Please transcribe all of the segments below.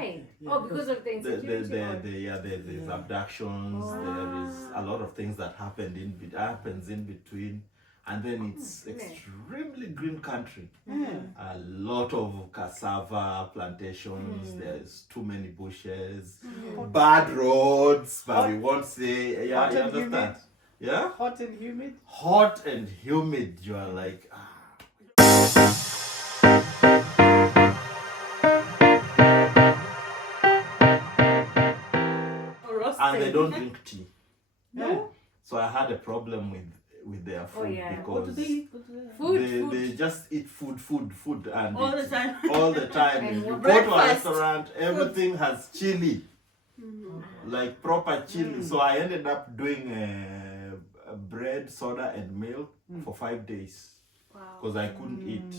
Why? Because of the insecurity. There's abductions. There is a lot of things that happens in between. And then it's extremely green country. A lot of cassava plantations. There's too many bushes. Bad roads, but we won't say. Yeah, you understand? Humid. Yeah? Hot and humid. Hot and humid. You are like, And they don't drink tea. No. So I had a problem with their food because What do they eat? they just eat food and All the time. all the time. And You go to a breakfast. restaurant, everything has chili, like proper chili. So I ended up doing bread, soda, and milk for 5 days because I couldn't eat.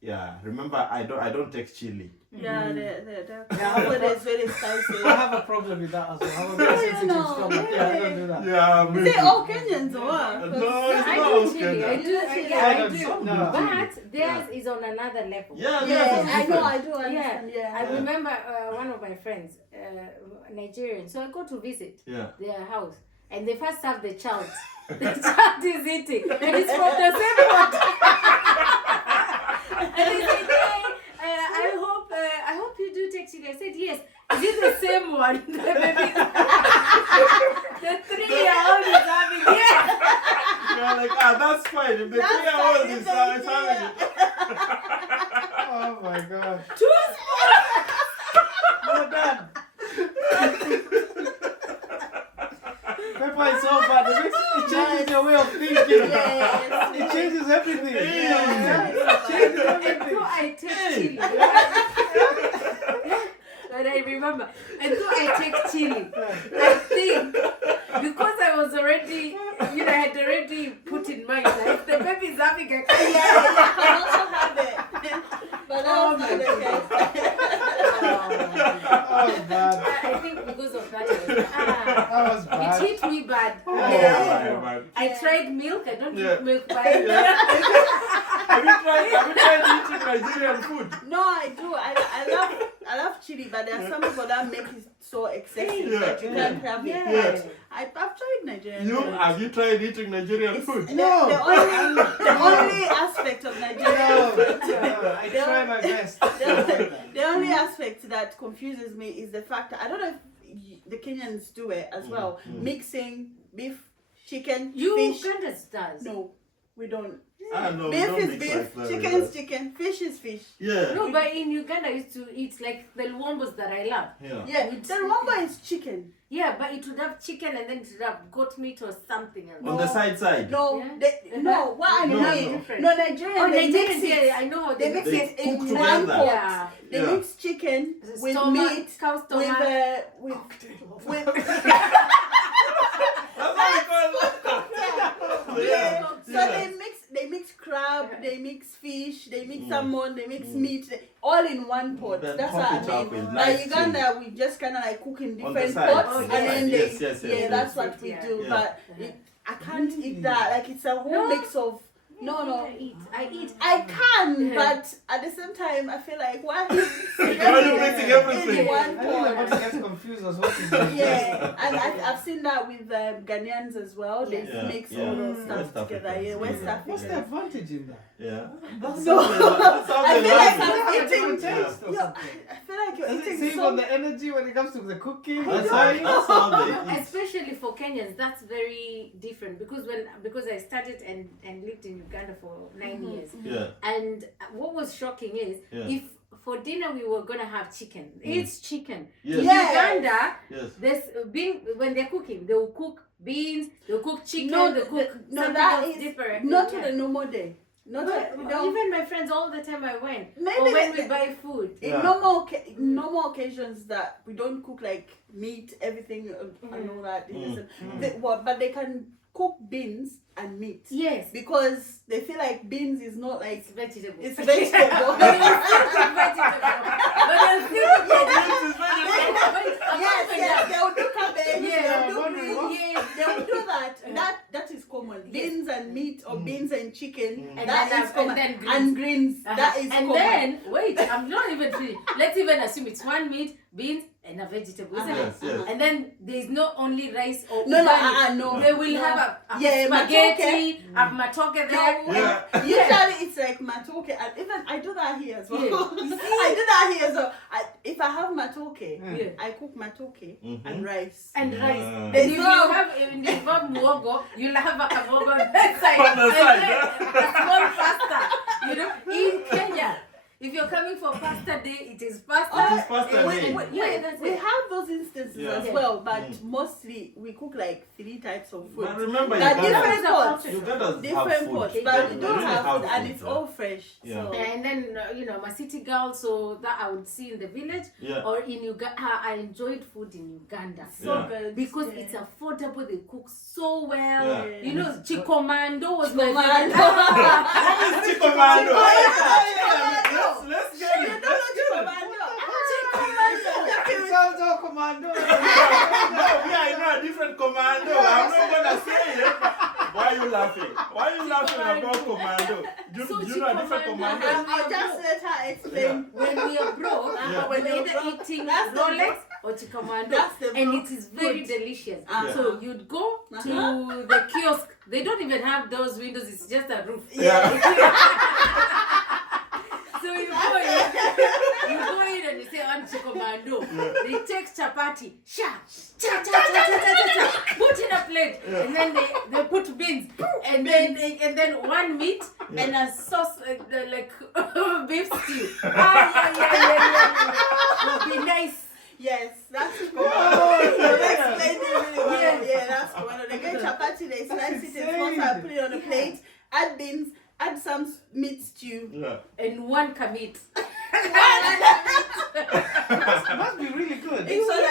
Yeah. Remember, I don't take chili. Yeah, the food is very spicy. I have a problem with that as well. I have a very sensitive stomach. Yeah, I don't do that. Yeah, me They too. all Kenyans or what? No, it's I not do okay. chili. I do. I I do. don't do. But theirs is on another level. Yeah, Yes, that's I know, I different. do understand. Yeah. I remember one of my friends, Nigerian. So I go to visit their house, and they first serve the child. The child is eating, and it's from the same pot. And they said, "Hey, I hope you do take chili." I said, "Yes." Is it the same one? The baby, the 3-year-old is having it. You're like, that's fine. If the 3-year-old is having it. Oh my god. Two Well done. Pepper is so bad. It changes your way of thinking. Yes. It changes everything. Yes. It changes And everything. so I take chili. But I remember, and so I take chili. I think because I was already, I had already put in mind that the baby is having a I also have it. But Oh that's my not okay. Oh, bad. I think because of that, I was, That was bad. it hit me bad. Oh, Yeah. my man. I tried milk. I don't Yeah. drink milk, but Have you tried eating Nigerian food? No, I do. I love chili, but there are some people that make it so excessive that you can't have it. Yeah. I've tried Nigerian food. Have you tried eating Nigerian It's food? the only aspect of Nigerian food. No, I try my best. The only aspect that confuses me is the fact that I don't know if the Kenyans do it as well, mixing beef, chicken, fish. Uganda does. No, we don't. No, we Beef don't is mix beef, like that. chicken is chicken, fish is fish. Yeah. No, but in Uganda, I used to eat like the luombos that I love. Yeah, the lumber is chicken. Yeah, but it would have chicken and then it would have goat meat or something else. On the side. No, Yeah. no, what I No, mean, no. no Nigerian. Oh, they mix Nigerian, it. yeah, I know how They mix They it in cook one together. pot. Yeah. They Yeah. mix chicken with Stomach, meat, cow with stomach. with That's what we call it. yeah. So Yeah. they mix crab, they mix fish, they mix salmon, they mix meat, all in one pot. Then That's top what it I up mean. with By nice Uganda, we just kind of like cook in On the different side. pots, Oh, and yes. then they, Yes, yes, yeah, yes, that's yes. what we do. Yeah. But I can't eat that. Like it's a whole mix of. No. I eat. I can, but at the same time, I feel like why Why are you mixing everything? in one I think the body pot? gets confused as what is doing. Yeah, and I've seen that with Ghanaians as well. They Yeah. mix Yeah. all those West stuff together. Africans. Yeah, West Yeah. What's the Africa. advantage in that? Yeah. No. That's how I they feel like love it. I'm eating. Taste or Yo, something. I feel like you're Does it eating save so on the energy when it comes to the cooking? That's Frying? how they eat. Especially for Kenyans, that's very different because I started and lived in Uganda for 9 years. Yeah. And what was shocking is if for dinner we were gonna have chicken, it's chicken. Yes. In Yeah. Uganda, Yes. there's when they're cooking, they will cook beans, they'll cook chicken, No, they'll cook no, something that else is different. not Yeah. on a normal day. Not Well, even my friends all the time I went. Maybe or when the- we buy food. in Yeah. normal occasions that we don't cook like meat, everything and all that. But they can cook beans and meat. Yes. Because they feel like beans is not like It's vegetable. it's vegetable. But they'll still cook vegetable. But they'll still cook Yes, they will do cabbage, Yeah, they will do green, Yes. they will do that. That is common. Beans and and meat or beans and chicken. And That then- is common. and then greens. And greens. That is and common. then wait, I'm not even finished. Let's even assume it's one meat, beans, and a vegetable, isn't Yes, it? yes. And then there's not only rice or No, ugali. no. They will No. have a Yeah, spaghetti, a matoke there. Yeah. Usually it's like matoke, and even I do that here as well. Yeah. I do that here as well. If I have matoke, Yeah. I cook matoke and rice. And rice. Yeah. And There's if no- you have muogo, you'll have a kabogo on that side. On the And side, then yeah. a small pasta. You know, in Kenya, if you're coming for pasta day, it is pasta. It is pasta And- day. Yeah, that's We it. have those instances Yeah. as well, but mostly we cook like 3 types of food. But remember, There are Uganda- different pots. Uganda's Different have food. pots, They but do. we They don't really have food, and food, it's yeah. all fresh. Yeah. So And then, I'm a city girl, so that I would see in the village Yeah. or in Uganda. I enjoyed food in Uganda. so Yeah. good Because yeah. it's affordable, they cook so well. Yeah. You know, Chikomando was my Chikomando. favorite. What is Chikomando? Chikomando. Let's get You it. don't know Let's get it. It sounds all commando. No, me, I know a different commando. I'm not gonna say it. Why are you laughing? Why are you laughing about commando? Do So you know a different Chikomando commando? I'll just let her explain. When we are broke, Yeah. we're When you're either broke, eating that's the Rolex or Chikomando, That's the and broke it is very food. delicious. Uh-huh. So you'd go to the kiosk. They don't even have those windows. It's just a roof. So you go in and you say, "I'm Chikomando." They take chapati, put in a plate, and then they put beans, and then one meat and a sauce like beef stew. Would be nice. Yes, that's commando. You're explaining really well. Yeah. Yeah, that's commando. They get chapati, they slice it in small and put it on a plate, add beans, add some meat stew. Yeah. And one kamit. Must be really good. So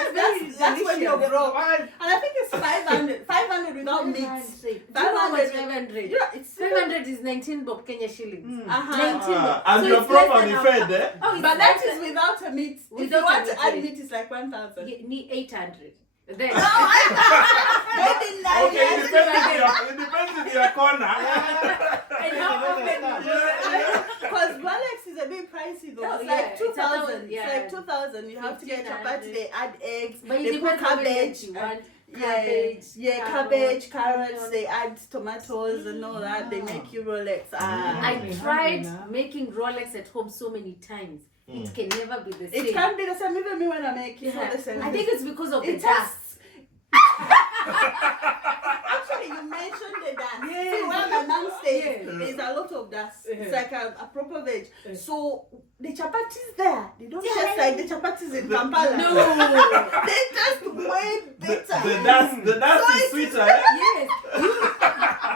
that's when you're broke. Why- And I think it's 500. 500 without meat. 500. Yeah, it's 500 is 19 bob Kenya shillings. 19 bob. And So you're it's less properly than fed, eh? Oh, it's But less that is than- without a meat. If Without you want a to meat, add yes. meat, it's like 1,000. Need 800. Then Maybe Okay, it 900. depends in your corner. and how often Because Rolex is a bit pricey though. Oh, It's yeah, like it's 2,000. yeah. It's like 2,000. You have to get 1,500. chapati. They add eggs. But it They put depends how many cabbage. eggs you want. Yeah, cabbage, carrots. They add tomatoes and all that. They make you Rolex. I tried making Rolex at home so many times. It can never be the same. It can't be the same even me when I make it. It's not the same. I think it's because of the It dust. Actually, you mentioned the dust. Yes. See, where my mom stays, Yes. there's a lot of dust. It's Yeah. like a proper veg. So the chapatis there, they don't taste like the chapatis in Kampala. No. They taste way better. The dust is sweeter, eh? Yes.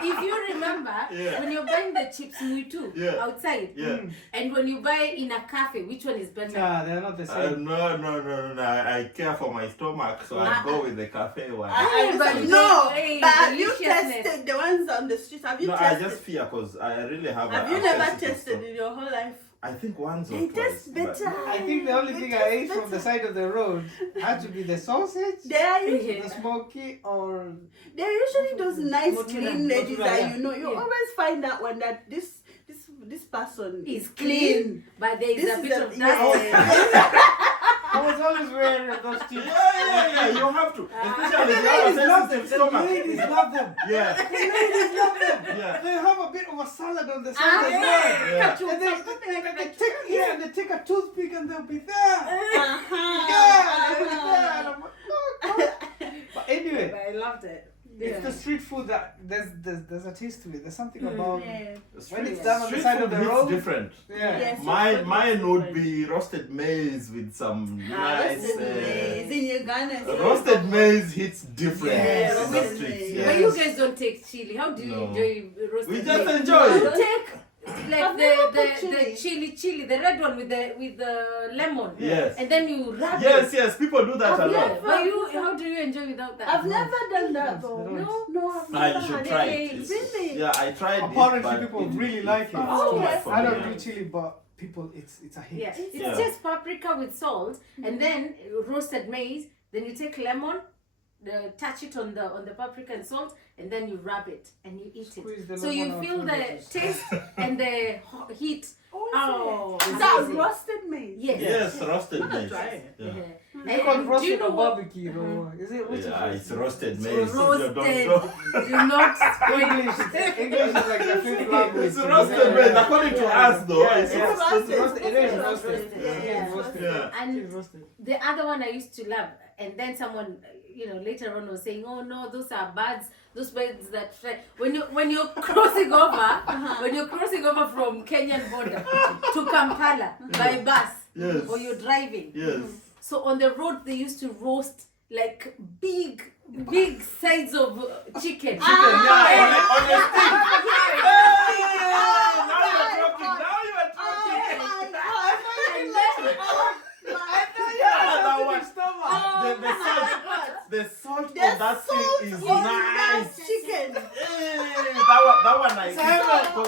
If you remember, Yeah. when you're buying the chips muitu Yeah. outside, Yeah. and when you buy in a cafe, which one is better? Nah, they're not the same. No. I care for my stomach, so I go with the cafe one. Yeah, but No, hey, but have you deliciousness. tested the ones on the street? Have you No, I tested? just fear because I really have. Have a you never sensitive tested stomach. in your whole life? I think once or They twice. taste better. I think the only thing I ate from the side of the road had to be the sausage, They are usually, the smoky, or they're usually those nice Mozzarella, clean ladies mozzarella, that you know. You Yeah. always find out when that this person Is clean, but there is This a is bit a- of yeah. I was always wearing those chips. Yeah. You have to, especially if you have a Ladies love them. sensitive The stomach. ladies love them. Yeah. The ladies love them. Yeah. They have a bit of a salad on the side as well. Yeah. And they take a toothpick and they'll be there. Uh-huh. Yeah, they'll be there. And I'm like, oh, God. But anyway, But I loved it. it's the street food that there's a taste to it. There's something about Yeah. when it's done on the Street side of food the hits road. different. Yeah. Yes. Mine would be roasted maize with some nice. Roasted maize in Uganda. it's Roasted maize hits different Yeah, in the roasted streets. maize. But Yes. you guys don't take chili. How do you No. enjoy roasted We just maize? enjoy You it. take like I've never put the chili, the red one with the lemon. Yes. And then you wrap it. Yes, people do that a Yeah, lot. but how do you enjoy without that? I've never done that though. They don't. No, I've Ah, never you should had try it. it. Really? Yeah, I tried it. Apparently but people really like it. It's Oh, too much yes. for I me. don't do chili, but people, it's a hit. Yeah, it's Yeah. just paprika with salt, and then roasted maize. Then you take lemon, touch it on the paprika and salt, and then you rub it and you eat Squeeze the it. So you lemon out feel too, the lettuce. taste and the heat. Oh, Is that amazing. roasted maize? Yes. Yes, roasted maize. Try it. Yeah. They call it Do you roasted know or what? barbecue, or is it? Which Yeah, is it's roasted So maize. roasted. Don't- Do not English? English is like the fifth language. It's roasted maize, according to us though. Yeah, It's yeah. roasted. It's roasted. It is It's roasted. roasted. Yeah, Yeah, it's roasted. Yeah. And It's roasted. the other one I used to love, and then someone, later on was saying, "Oh no, those are birds. Those birds that fly." When you're crossing over, when you're crossing over from Kenyan border to Kampala by bus, Yes. or you're driving. Yes. So on the road they used to roast like big sides of chicken. Yeah, on your stick. Hey, now you're talking. Now you are talking. The salt on that thing is nice. Chicken. That one I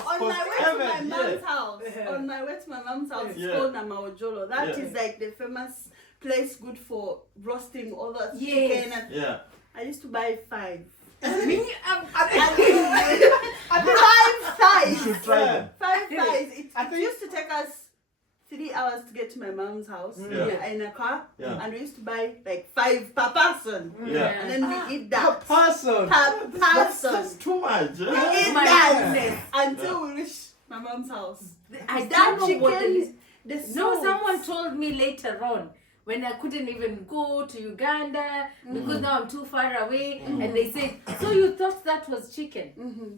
On my way to my mom's house, on my way to my mom's house, it's Yeah. called Namaojolo. That Yeah. is like the famous place good for roasting all that Yes. chicken. And Yeah. I used to buy 5. Me, Five You thighs. should try them. 5 thighs. I It think- used to take us 3 hours to get to my mom's house Yeah. in a car. Yeah. And we used to buy like 5 per person. Yeah. And then we eat Per that. person. Per That's person. too much. We eh? eat my that goodness. until we reach my mom's house. I That don't know what it is. chicken, the No, salt. someone told me later on when I couldn't even go to Uganda because now I'm too far away, and they said, "So you thought that was chicken?"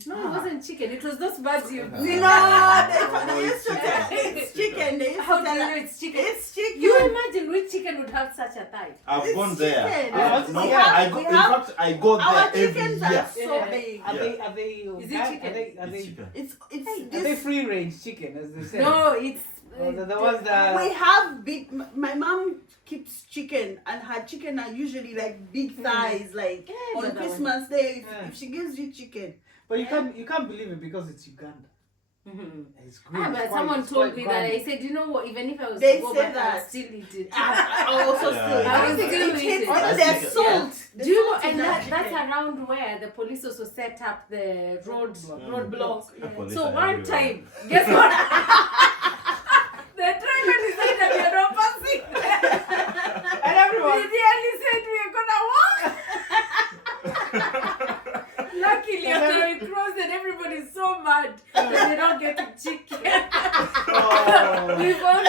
No, it wasn't chicken. It was those birds you. You see. know, they used to tell it's chicken. They used How to do you tell know us, it's chicken? it's chicken. You imagine which chicken would have such a thigh? I've It's gone there. chicken. No, We have- I go, we in have- fact, I go Our there every chickens year. are so Yeah. big. Are Yeah. they Is it chicken? Are they It's chicken. It's are they this. free range chicken, as they say? No, it's Or the ones that We have big. My mom keeps chicken, and her chicken are usually like big thighs. Like Yeah, on but that Christmas Day, Yeah. if she gives you chicken, But you can't believe it because it's Uganda. It's great. but It's someone quite- told it's me quite that. I grand. said, you know what? Even if I was They to go say back, that. I'll still eat it. I also Yeah. still. I will still It eat hits it. because That's there's chicken. salt. The Do you know? salt in And that that's chicken. around where the police also set up the road blocks. The police So are one everywhere. time, guess what? The driver decided we are not passing. And everyone. They nearly said we are gonna walk. Luckily, after we crossed, and everybody's so mad that they don't get to chicken. Oh. We found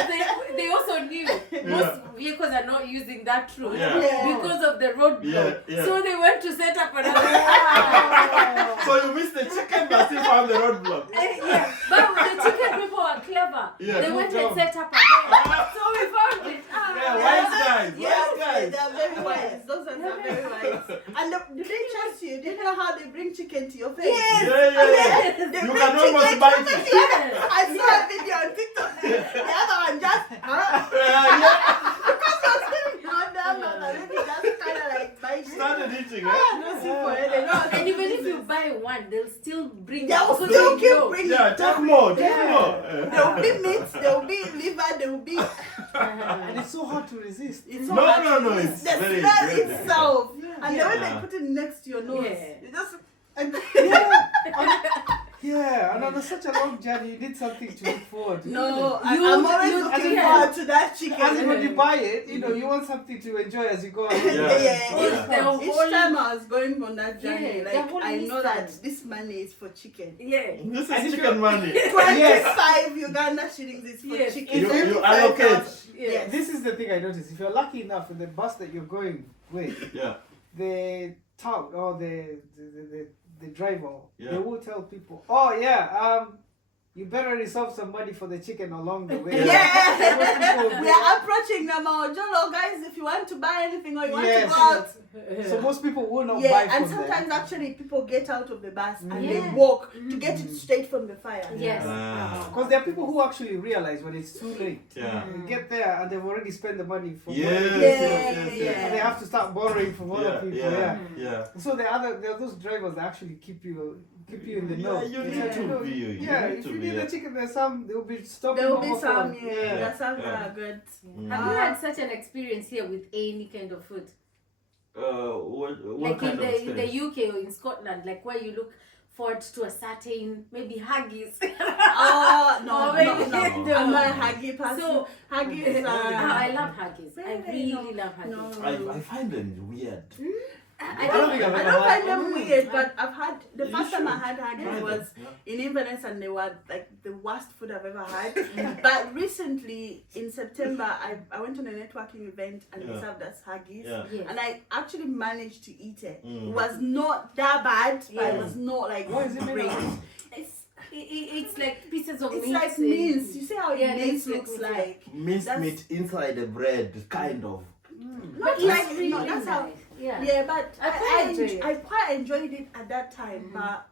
they also knew most vehicles are not using that route Yeah. because of the road block. Yeah. So they went to set up another. So you missed the chicken but still found the roadblock. Yeah, but the chicken people are clever. Yeah. They went Good and job. set up again. So we found it. Yeah, wise guys, Yes, wise guys. they are very wise. Those ones are very wise. And do they trust you? Do you know how they bring chicken to your face? Yes. Yeah. They You bring can almost chicken bite to it. your face. I saw a video on TikTok. The other one just, because you're sitting on them, and the lady just kind of like bites. Started eating, No, see for it. They know how to And do even if this. you buy one, they'll still bring They will because still they keep know. bringing. Yeah, take more, take more. There will be meat, there will be liver, there will be. And it's so hard to resist. It's so No, hard no, to no, eat. it's the very, smell very itself, and the way Yeah. they put it next to your nose, Yeah. it just. Yeah, and on such a long journey, you need something to look forward to. No, You- I'm always you- looking yeah. forward to that And chicken. when you buy it, you want something to enjoy as you go along. Yeah. The Each whole- time I was going on that journey, Yeah, the like whole I know that list. this money is for chicken. Yeah. This And is if chicken money. 25 Uganda shillings is for Yes. chicken. You 25 allocate. dollars. Yes. This is the thing I noticed. If you're lucky enough in the bus that you're going with, Yeah. the tout or the driver, Yeah. they will tell people, oh yeah, you better reserve some money for the chicken along the way. Yeah. Most people- We are approaching Namaojolo, guys. If you want to buy anything or you want Yes. to go out, So most people will not yeah. buy And from sometimes there. actually people get out of the bus and Yeah. they walk to get it straight from the fire. Yes. Because there are people who actually realize when it's too late. Yeah. They get there and they've already spent the money for Yes, whatever. yes, Yeah, yes, yeah. yes. And they have to start borrowing from other Yeah, people. yeah, Yeah. yeah. So there are those drivers that actually keep you in the know. Yeah, you need Yeah, to know, be. You yeah, need if to you be. need the chicken, there's some. There will be stopping. There will be over some, for- yeah. Yeah. That's some Yeah. good. Mm. Have you had such an experience here with any kind of food? What Like kind in of the experience? UK or in Scotland, like where you look forward to a certain maybe haggis. Oh no, Or no, maybe- no, no. I'm not a haggy person. So Haggis I love haggis. I Really? really love haggis. No. I find them weird. I don't think I've I ever don't had find them weird, but I've had the You first time I should had try haggis them. was Yeah. in Inverness, and they were like the worst food I've ever had. But recently in September, I went on a networking event and they Yeah. served us haggis, Yeah. Yes. and I actually managed to eat it. Mm. It was not that bad, but it Yeah. was not like What is it made great. of? It's like pieces of It's meat. like mince. You see how Yeah, mince like looks mince, yeah. like? Minced That's- meat inside the bread, kind of. Not It's like really no, that's how. nice. Yeah. Yeah, but I quite enjoy it. I quite enjoyed it at that time, but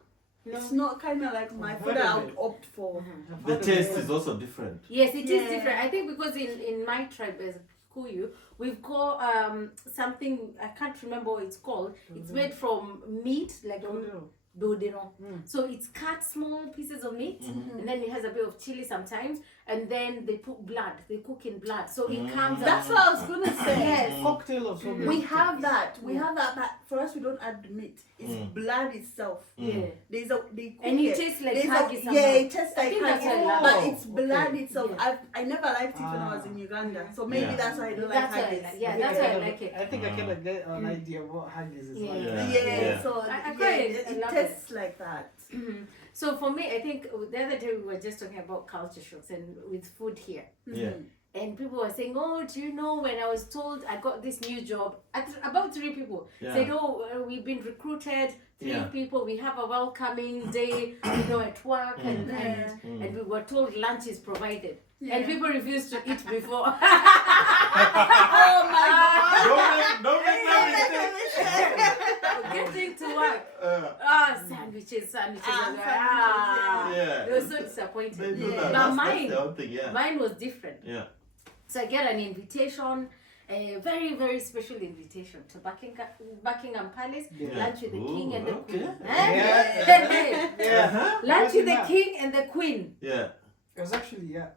it's not kind of like my I've food heard I of would it. opt for. I've The heard of taste it. is also different. Yes, it is Yeah. different. I think because in my tribe as Kuyu, we've got something I can't remember what it's called. It's made from meat, like dodero. So it's cut small pieces of meat, and then it has a bit of chili sometimes, and then they put blood. They cook in blood, so it comes That's out. what I was gonna say. Yes. Cocktail of some We have that. We Yeah. have that, but for us we don't add the meat. It's blood itself. Yeah. They cook And it it. tastes like There's haggis yeah, somehow. it tastes I like think that's haggis, why I love but it. it's blood Okay. itself. Yeah. I never liked it when I was in Uganda, so maybe Yeah. that's why I don't That's like why I haggis. like- yeah, I think that's why I kind of- like it. I think I can get an idea of what haggis is Yeah. like. Yeah. Yeah, so I yeah, quite it love tastes like that. So for me, I think the other day we were just talking about culture shocks and with food here. Yeah. And people were saying, "Oh, do you know when I was told I got this new job?" About 3 people Yeah. said, "Oh, we've been recruited. 3 Yeah. people. We have a welcoming day, at work, and we were told lunch is provided." And people refused to eat before. Oh my god! Don't make that mistake. Getting to work. Sandwiches. Yeah. They were so disappointed. They do Yeah. that. But That's mine, the whole thing, yeah. mine was different. Yeah. So I get an invitation, a very, very special invitation to Buckingham Palace, Yeah. lunch with the king and the Ooh, queen. okay. Eh? Yeah. Lunch with the Imagine king and the queen. Yeah. It was actually it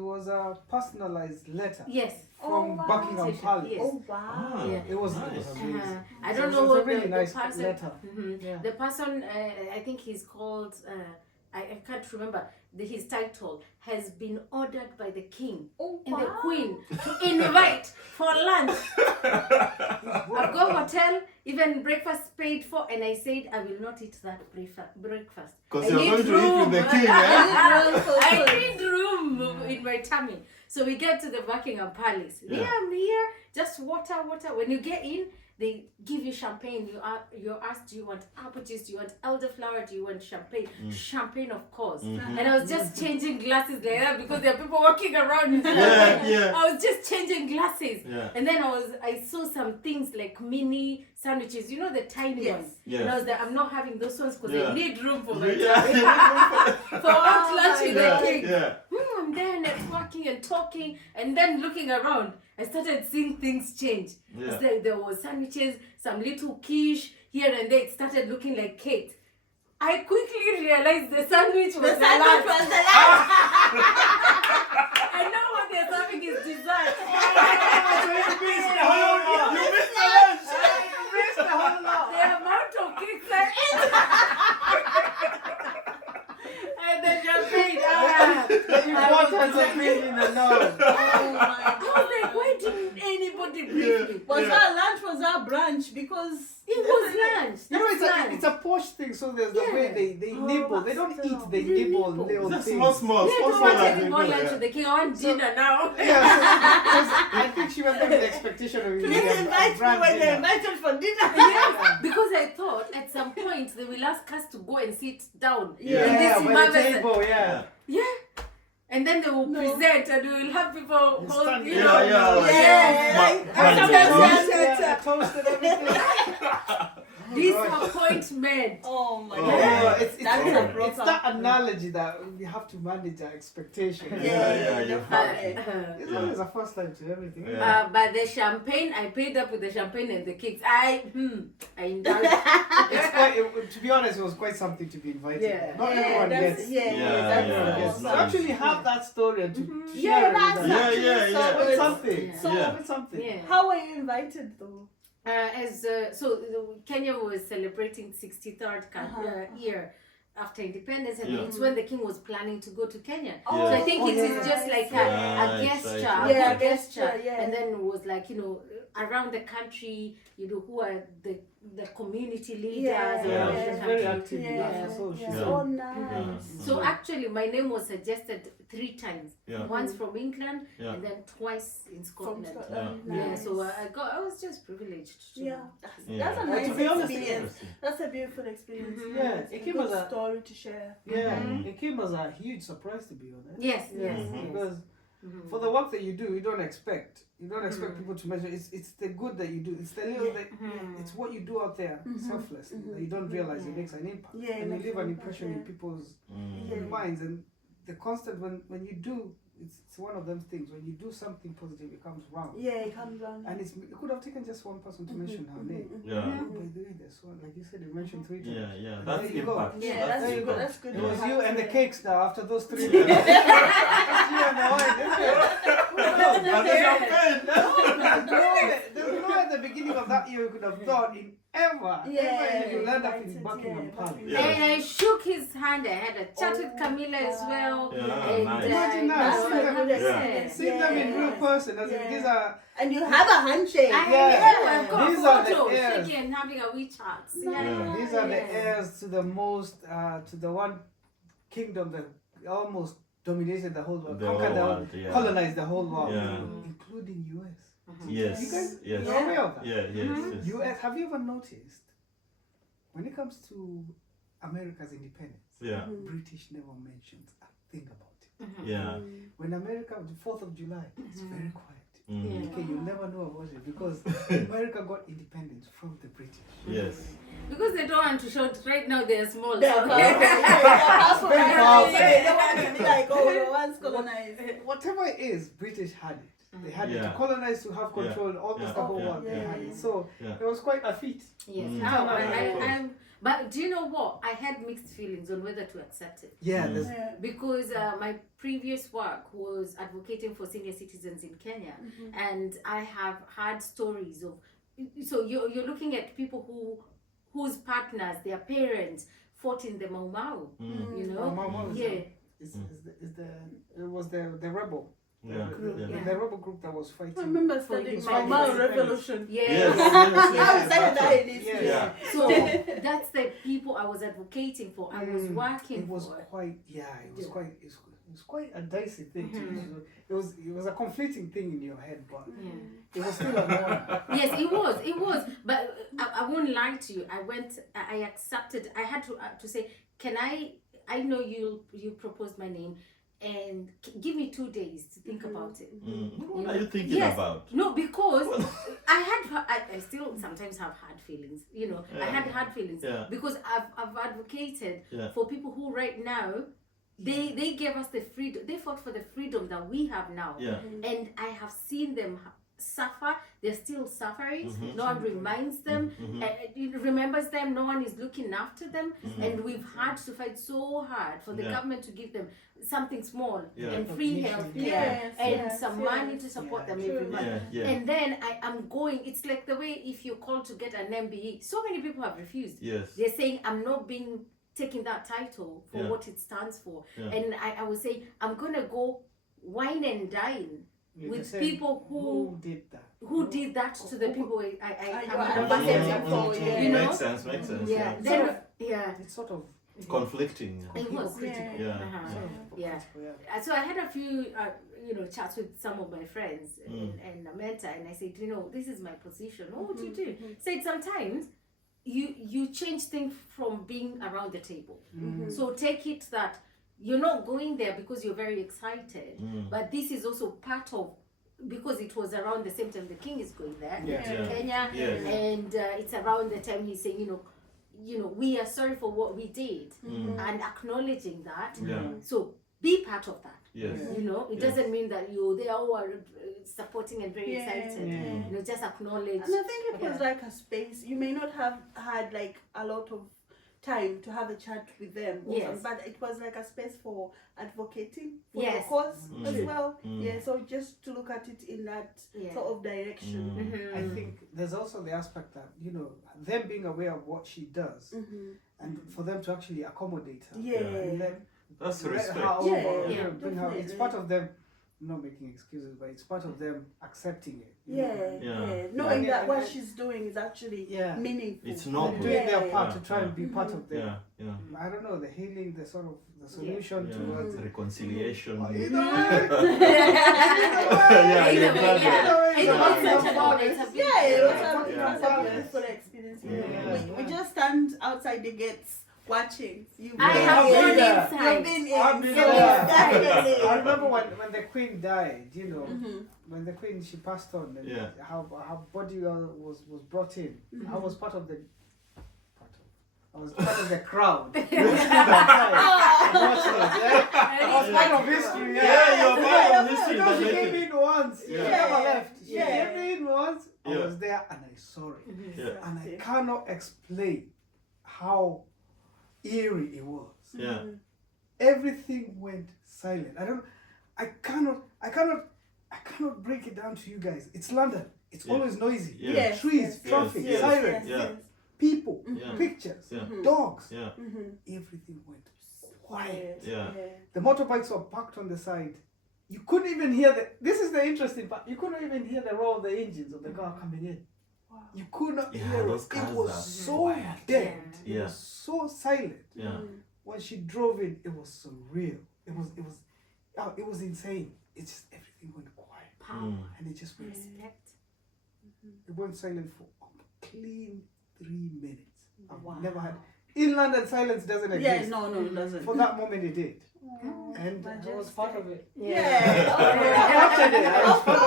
was a personalized letter Yes. from Oh, wow. Buckingham Palace. Yes. Oh wow! Yeah. It was Nice. amazing. I So don't it's know a what really the nice person. letter. Yeah. The person, I think he's called. I can't remember his title. Has been ordered by the king Oh and the wow! queen to invite for lunch. I've got hotel, even breakfast paid for, and I said I will not eat that breakfast. Because I you're need going to eat room. with the king, eh? I need room in my tummy. So we get to the Buckingham Palace. Yeah. I'm here, just water. When you get in, they give you champagne. You're asked, do you want apple juice? Do you want elderflower? Do you want champagne? Champagne, of course. And I was just changing glasses like that because there are people walking around. Yeah. I was just changing glasses. Yeah. And then I saw some things like mini sandwiches, the tiny Yes. ones. Yes. And I was like, I'm not having those ones because Yeah. I need room for my Yeah. for hot lunch with the Yeah. king. Yeah. I'm there networking and talking, and then looking around, I started seeing things change. Yeah. It's like there was sandwiches, some little quiche here and there. It started looking like cake. I quickly realized the sandwich was The the sandwich lunch. was the lunch. I know what they're serving is dessert. You missed the lunch. The amount of cakes I ate. And the champagne. The importance of being in the know. Oh my I was like, why didn't anybody brief me? Was that lunch? Was that brunch? Because It was lunch. You know, That's it's a posh thing, so there's the way they nibble. They don't that's eat, they They nibble nibble. little Just things. small. Yeah, don't want any more like lunch that. with the king. I want dinner now. Yeah, so, I think she went there with the expectation of eating please a invite me grand when they're dinner. invited for dinner. Yeah. Because I thought at some point they will ask us to go and sit down. Yeah. in Yeah, this by the marvelous- table, yeah. Yeah. And then they will present and we will have people hold, stand- you Yeah, know. yeah, like Yeah. ma- Yeah. Yeah, toasted everything. Disappointment. Oh my Oh. god. Yeah, That's a it's proper. that analogy that we have to manage our expectations. Yeah, you have definitely. to. It's Yeah. always a first time to everything. Yeah. But the champagne, I paid up with the champagne and the cakes. I indulged. It's quite, to be honest, it was quite something to be invited. Yeah. Not everyone gets. Yeah, Yeah, that's yeah, Yes, it's to nice. actually have that story and to Mhm. share it that's with Yeah, us. actually yeah, so yeah. good. It's something. Yeah. So Yeah. it's something. Yeah. How were you invited though? Kenya was celebrating 63rd year after independence, and Yeah. it's when the king was planning to go to Kenya. Oh, So I think it is yeah. just like Right, a gesture, right. a Yeah, good gesture, yeah. and then it was like, you know, around the country, you know, who are the community leaders Yeah, Yeah, around the she's country. very active with Yeah, that. So she's yeah. Oh, nice. Yeah. So actually, my name was suggested 3 times. Yeah. Once from England, Yeah. and then twice in From Scotland. Scotland. Yeah, Nice. so I was just privileged. To, Yeah, Yeah. that's a To nice be honest, experience. That's a beautiful experience. Mhm. Yeah, It's it a came good as a story to share. yeah, Mhm. it came as a huge surprise to be honest. Yes, Yeah, yes, Mhm. yes. because Mhm. for the work that you do, you don't expect Mhm. people to measure. It's the good that you do. It's the little that Mhm. it's what you do out there selflessly that you don't realize it makes an impact, Yeah, it and you makes leave an an impact, impression in yeah. people's Mm. minds. And the constant when you do, it's one of them things. When you do something positive, it comes round. Yeah, it comes on. And it could have taken just one person to mention her name. Yeah. By the way, there's one, like you said, you mentioned 3 times. Yeah, yeah. And That's there you go. impact. Yeah, that's There you good. go. That's good. It was impact, you and the yeah. cakes now after those 3 times. It's you and the wine, isn't it? And the champagne. There's no at the beginning of that year you could have thought in ever you land up in Buckingham Palace. Yeah. And I shook his hand. I had a chat with Oh, Camilla as well. Yeah, And, nice. Imagine that, you know, see them- yeah. See them in real person, as in these are And you have a handshake. I've got These are the photos heirs. shaking and having a wee chat. Yeah. these are the Yeah. heirs to the most to the one kingdom that almost dominated the whole world, The conquered whole the world, yeah. colonized the whole world, Yeah. including US. Yes. You guys Yes. are aware of that? Yeah, yes, yes. US, have you ever noticed when it comes to America's independence, Yeah. British never mentions a thing about it. Yeah. When America, the 4th of July, it's very quiet. Mm. Okay, you'll never know about it because America got independence from the British. Yes. Because they don't want to shout right now they're small. They're so- powerful. Very powerful. They don't want to be like, oh, we're once colonized. Whatever it is, British had it. They had it Yeah. to colonize, to have control, almost Yeah. the whole Yeah. world. They Yeah. had it. So Yeah. it was quite a feat. Yes. Mm. But do you know what? I had mixed feelings on whether to accept it. Yeah, Mm. there's Yeah. Because my previous work was advocating for senior citizens in Kenya, and I have had stories of. So you're looking at people whose partners, their parents, fought in the Mau Mau. Mm. You know, Mama was yeah. it was the rebel. Yeah. Group, Yeah. the rebel group that was fighting. I remember For studying the my Mau Revolution. Yes. Yes. I studied that in Yes. history. Yeah. So that's the people I was advocating for. I was working It was for. quite, it was Yeah. quite, it was quite a dicey thing to do. It was a conflicting thing in your head, but Yeah. it was still an honor. Yes, it was. But I won't lie to you. I accepted. I had to say, can I know you proposed my name, and give me 2 days to think about it. Mm. What are you thinking Yes. about? No, because I still sometimes have hard feelings. You know, I had hard feelings Yeah. because I've advocated Yeah. for people who right now they gave us the freedom. They fought for the freedom that we have now. Yeah. And I have seen them suffer. They're still suffering. Mhm. No one reminds them, remembers them. No one is looking after them. And we've had to fight so hard for the Yeah. government to give them something small Yeah. and free Recognition. health care Yes, and yes, some yes. money to support Yeah, them true. every month. Yeah. Yeah. And then I'm going, it's like the way if you're called to get an MBE, so many people have refused. Yes. They're saying, I'm not being taking that title for Yeah. what it stands for. Yeah. And I would say, I'm going to go wine and dine You with can say, people who did that. who did that to the people I'm you advocating advocating for. for, yeah. You know? Makes sense. Makes sense. Yeah. Yeah. Then, yeah. It's sort of Conflicting. It was. hypocritical. Yeah. Uh-huh. Sort of Yeah. hypocritical, yeah. So I had a few, chats with some of my friends and a mentor, and I said, this is my position. What would you do? Said sometimes you change things from being around the table. So take it that you're not going there because you're very excited, but this is also part of, because it was around the same time the king is going there Yeah. to Yeah. Kenya, Yes. and it's around the time he's saying, we are sorry for what we did, and acknowledging that. Yeah. So be part of that. Yes. It Yes. doesn't mean that they all are supporting and very Yeah. excited. Yeah. Just acknowledge. And I think it was like a space. You may not have had like a lot of time to have a chat with them. Also. Yes. But it was like a space for advocating for Yes. your cause as Mm. well. Mm. Yeah, so just to look at it in that Yeah. sort of direction. Mhm. I think there's also the aspect that, you know, them being aware of what she does and for them to actually accommodate her. Yeah. And then That's let respect. her over, Yeah, you know, bring her. It's definitely. part of them, not making excuses, but it's part of them accepting it. you know. Yeah. Knowing Yeah. that what she's doing is actually Yeah. meaningful. It's They're noble. doing their Yeah. part Yeah. to try and be part of the, Yeah, yeah. I don't know, the healing, the sort of the solution Yeah. towards Reconciliation. Well, Yeah, either way, Either yeah, way, glad yeah. that- It Yeah. was Yeah. such a it's a big Yeah, it deal. was a, it was a Yeah. beautiful experience. Yeah. We just stand outside the gates watching. I Yeah. have Yeah. gone Yeah. inside. You've been I've in. been So there. definitely. I remember when the Queen died, you know, Mhm. when the Queen, she passed on, and Yeah. her body was brought in. Mhm. I was part of the I was part of the crowd. I was part of history. Yeah, you're part of history. Because she but came later- in once, she Yeah. never left. She Yeah. came in once, I Yeah. was there, and I saw it. Yeah. And I cannot explain how eerie it was. Yeah. Everything went silent. I cannot break it down to you guys. It's London. It's Yeah. always noisy. Yeah. Yes, Trees, yes, traffic, yes, sirens, Yeah. people, Yeah. pictures, Yeah. dogs. Yeah. Everything went quiet. Yeah. The motorbikes were parked on the side. You couldn't even hear this is the interesting part. You couldn't even hear the roar of the engines of the car coming in. You could not Yeah, hear those it. cars It was are so quiet. dead. Yeah. It was so silent. Yeah. When she drove in, it was surreal. It was insane. It's just everything went quiet. Power. And it just went Respect. it went silent for a clean 3 minutes. I've Wow. never had in London silence doesn't Yeah, exist. no, it doesn't. For that moment it did. And I was Majestic. part of it. Yeah. I watched it. I was Of part of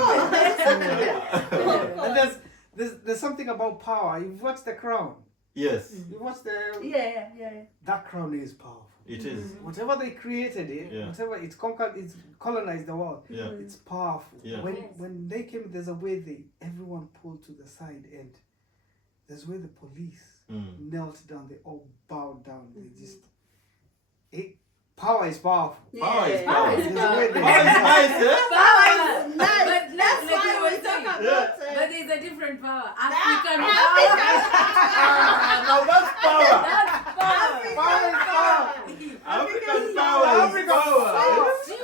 it. course. And there's something about power. You've watched The Crown. Yes, You watched the Yeah. that crown is powerful. it is. Whatever they created it, Yeah. whatever it's conquered, it's colonized the world. Yeah. It's powerful. Yeah. When Yes. when they came, there's a way everyone pulled to the side, and there's where the police Mm. knelt down. They all bowed down. They just power is powerful. Power is Yeah. power. There's a way they Power is nice, eh? Power. Nice. But That's like why you we were talk saying. about But there's a different power. African Ah, power. now that's power. That's power. Power is power. African power is Africa power.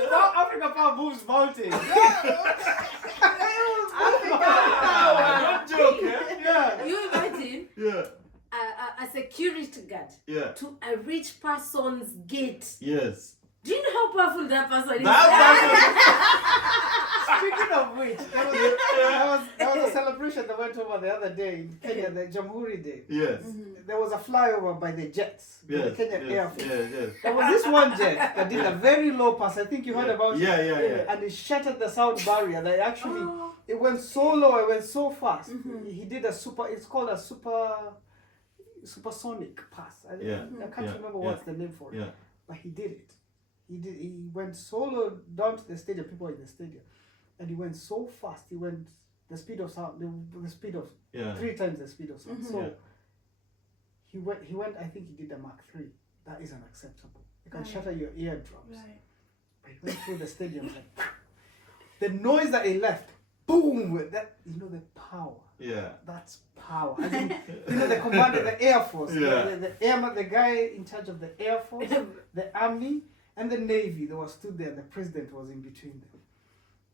South Africa power moves mountains. Don't joke, eh? Yeah. You imagine Yeah. a security guard Yeah. to a rich person's gate. Yes. Do you know how powerful that person is? Speaking of which, there was a celebration that went over the other day in Kenya, the Jamhuri Day. Yes. There was a flyover by the jets, by Yes. the Kenyan Air Yes. Force. Yes. There was this one jet that did a very low pass. I think you heard about Yeah, it. yeah. And it shattered the sound barrier. That actually, it went so low, it went so fast. He did it's called a supersonic pass. I can't Yeah. remember what's the name for it. Yeah. But he did it. He went so low down to the stadium, people in the stadium. And he went so fast, he went the speed of sound, the speed of Yeah. 3 times the speed of sound. So Yeah. he went, I think he did a Mach 3. That is unacceptable. You can shatter your eardrums. Right. But he went through the stadium like the noise that he left, boom, that the power. Yeah. That's power. I mean, the commander, the Air Force, Yeah. the airman, the guy in charge of the Air Force, the Army, and the Navy. They were stood there. The president was in between them.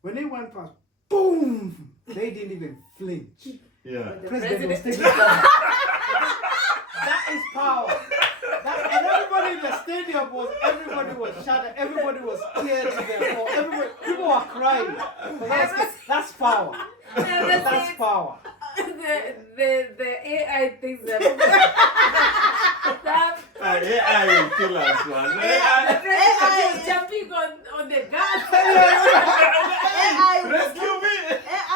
When they went past, boom! They didn't even flinch. Yeah. The president was taking down. That is power. And everybody in the stadium everybody was shouting, everybody was scared to their core. People were crying. But that's power. That's power. The AI thinks that AI will kill us, man. the AI. president is jumping on the gas. AI Rescue me.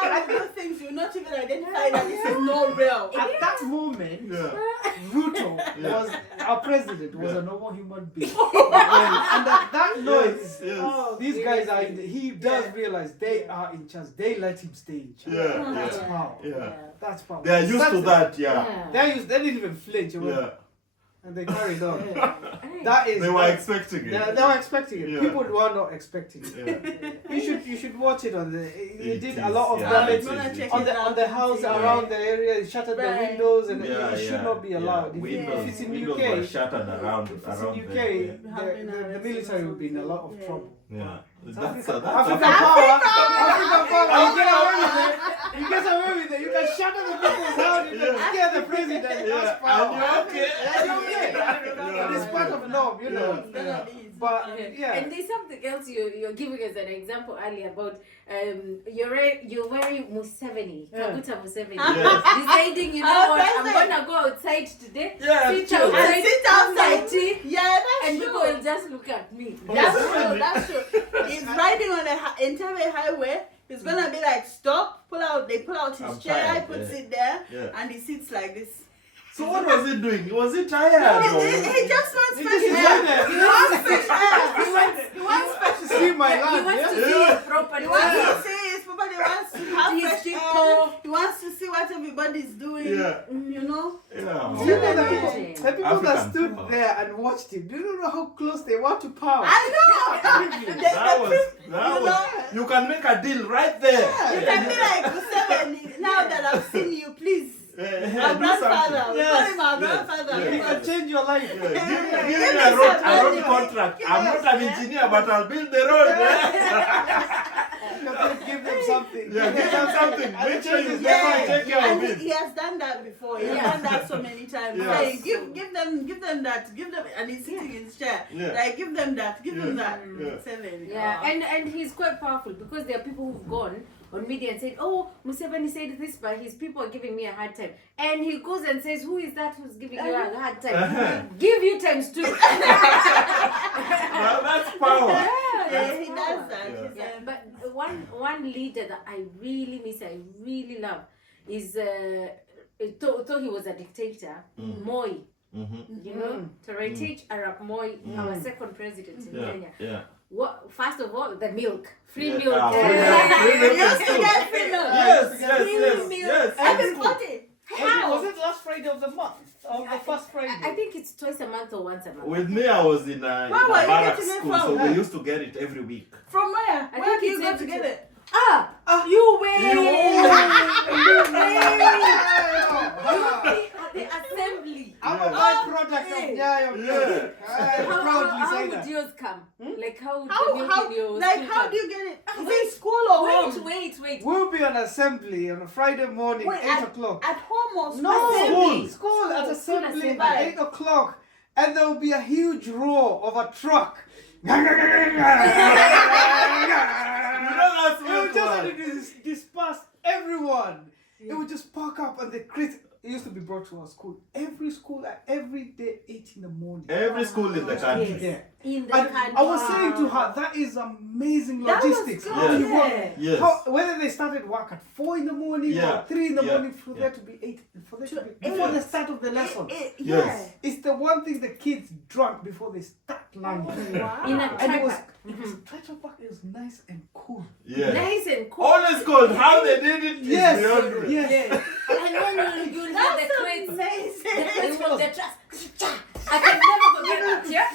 will do things you not even identify that this is not real. At that moment, Yeah. Ruto Yeah. was our president, was Yeah. a normal human being. And that noise, Yes. these guys are. He does realize they are in charge. They let him stay in charge. Yeah. That's Yeah. power. Yeah. That's power. They are used to that. Yeah. They didn't even flinch. It was, Yeah. and they carried on. That is. They were expecting it. They were expecting it. Yeah. People were not expecting it. Yeah. You should watch it on the. He It did is, a lot of yeah, damage it is, it on is. the house Yeah. around the area. He shattered the Right. windows, and Yeah, it should not be allowed. If Windows, it's in windows UK, were shattered around if it's around in UK, there. the military will be in a lot of trouble. Yeah. That's African Africa. power. African power. You get away with it. You get away with it. You can shatter the people's house. You can scare the president. That's Yeah. power. And you're okay. And you're okay. Yeah. It's part of love, you know. Yeah. But yeah. And there's something else you're giving us an example earlier about you're wearing Museveni, Kaguta Museveni, deciding, you know Our what, I'm president. gonna go outside today, Yeah, sit true. outside, And sit have my outside. tea, Yeah, that's and true. people will just look at me. That's true. That's true. He's riding on the Entebbe highway. He's gonna be like, stop, pull out. They pull out his I'm chair, tired, puts yeah. it there, Yeah. and he sits like this. So what was he doing? Was he tired? He just wants He fresh just air. went there. He wants fresh air. He wants to see my He land. wants Yeah? to see it properly. He wants to see his people. He wants to have His fresh people. air. He wants to see what everybody's doing. Yeah. You know. Do you Yeah. know the people that African stood power. there and watched him? Do you know how close they were to power? I know. That was. You can make a deal right there. You can be like Museveni. Now that I've seen you, please. Yeah, Our do grandfather. something. We Yes. call him our Yes. grandfather. He can change your life. Yeah, give Give me me a some road money. contract. Give I'm us, not an yeah. engineer, but I'll build the road. You have to give them something. Yeah, give them something. Make sure you Yeah, take care and of it. he has done that before. He Yeah. has done that so many times. Yeah. Like, give them that, and he's sitting in his chair. Yeah. Like, give them that, give them that. Yeah. 7. Yeah, and he's quite powerful because there are people who've gone on media and said, oh, Museveni said this, but his people are giving me a hard time. And he goes and says, who is that who's giving you a hard time? Give you times 2. Now that's power. Yeah, he does that. Yeah. He's, Yeah, but one leader that I really miss, I really love, is though he was a dictator, Moi. Mm-hmm. You know, Taraitich Arap Moi, our second president in Yeah. Kenya. Yeah. What? First of all, the milk, free Yeah. milk. Free milk. Free milk You is used to good. get free milk. Yes, yes, Free yes, milk. yes. Everybody. How? Was it last Friday of the month? Of the first Friday? I think it's twice a month or once a month. With me, I was in a Where were you barrack getting it school, from? so we used to get it every week. From where? I Where think do you it's go to every get two- it? You wait! The assembly. I'm a Yeah. byproduct of Hey. Nyayo. Yeah. I proudly How say would that. yours come? Like how would the How, milk in your like, school how come? do you get it? Is it school or home? Wait. We'll be on assembly on a Friday morning, Wait, 8 o'clock. At home or No, assembly? school at assembly assembly. at 8 o'clock. And there will be a huge roar of a truck. You know that's It would what just disperse everyone. It would just park up and the crate. It used to be brought to our school. Every school at every day, 8 in the morning. every school in the country. Yeah. In the And country. I was saying to her, that is amazing That was logistics. good. How you work- Yeah. Yes. whether they started work at 4 in the morning Yeah. or 3 in the Yeah. morning for Yeah. there to be 8, for there to be, Yeah. before the start of the lesson. Yes. It's the one thing the kids drank before they start learning. Wow. In a And it was tractor. tractor park is nice and cool. Yes. Nice and cool. Always called. How they did it is Yes, beyond me. yes. And then you'll hear the That's crates. amazing. The trucks. I can never forget that, yeah?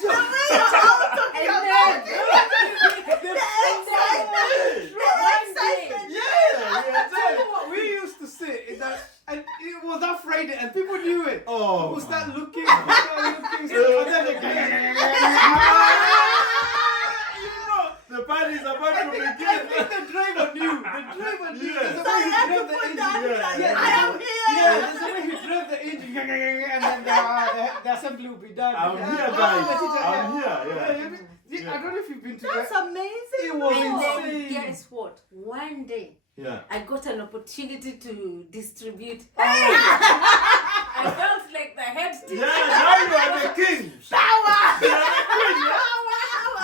And Tell you what, we used to sit in that, and it was that Friday, and people knew it. Oh. People start looking, and then they The party is about to I begin. think the driver knew. The driver knew. Yes. There's a So way you he have to drove the put engine. that. Yeah. I am here. Yeah, there's a way he drove the engine, and then the assembly will be done. I'm Yeah. here, Oh, guys. the teacher, I'm yeah. here, yeah. I don't know if you've been to That's that. amazing. It was And then insane. guess what? One day Yeah. I got an opportunity to distribute. I felt like the head teacher. Yeah, now you are the king. Power. You are the queen.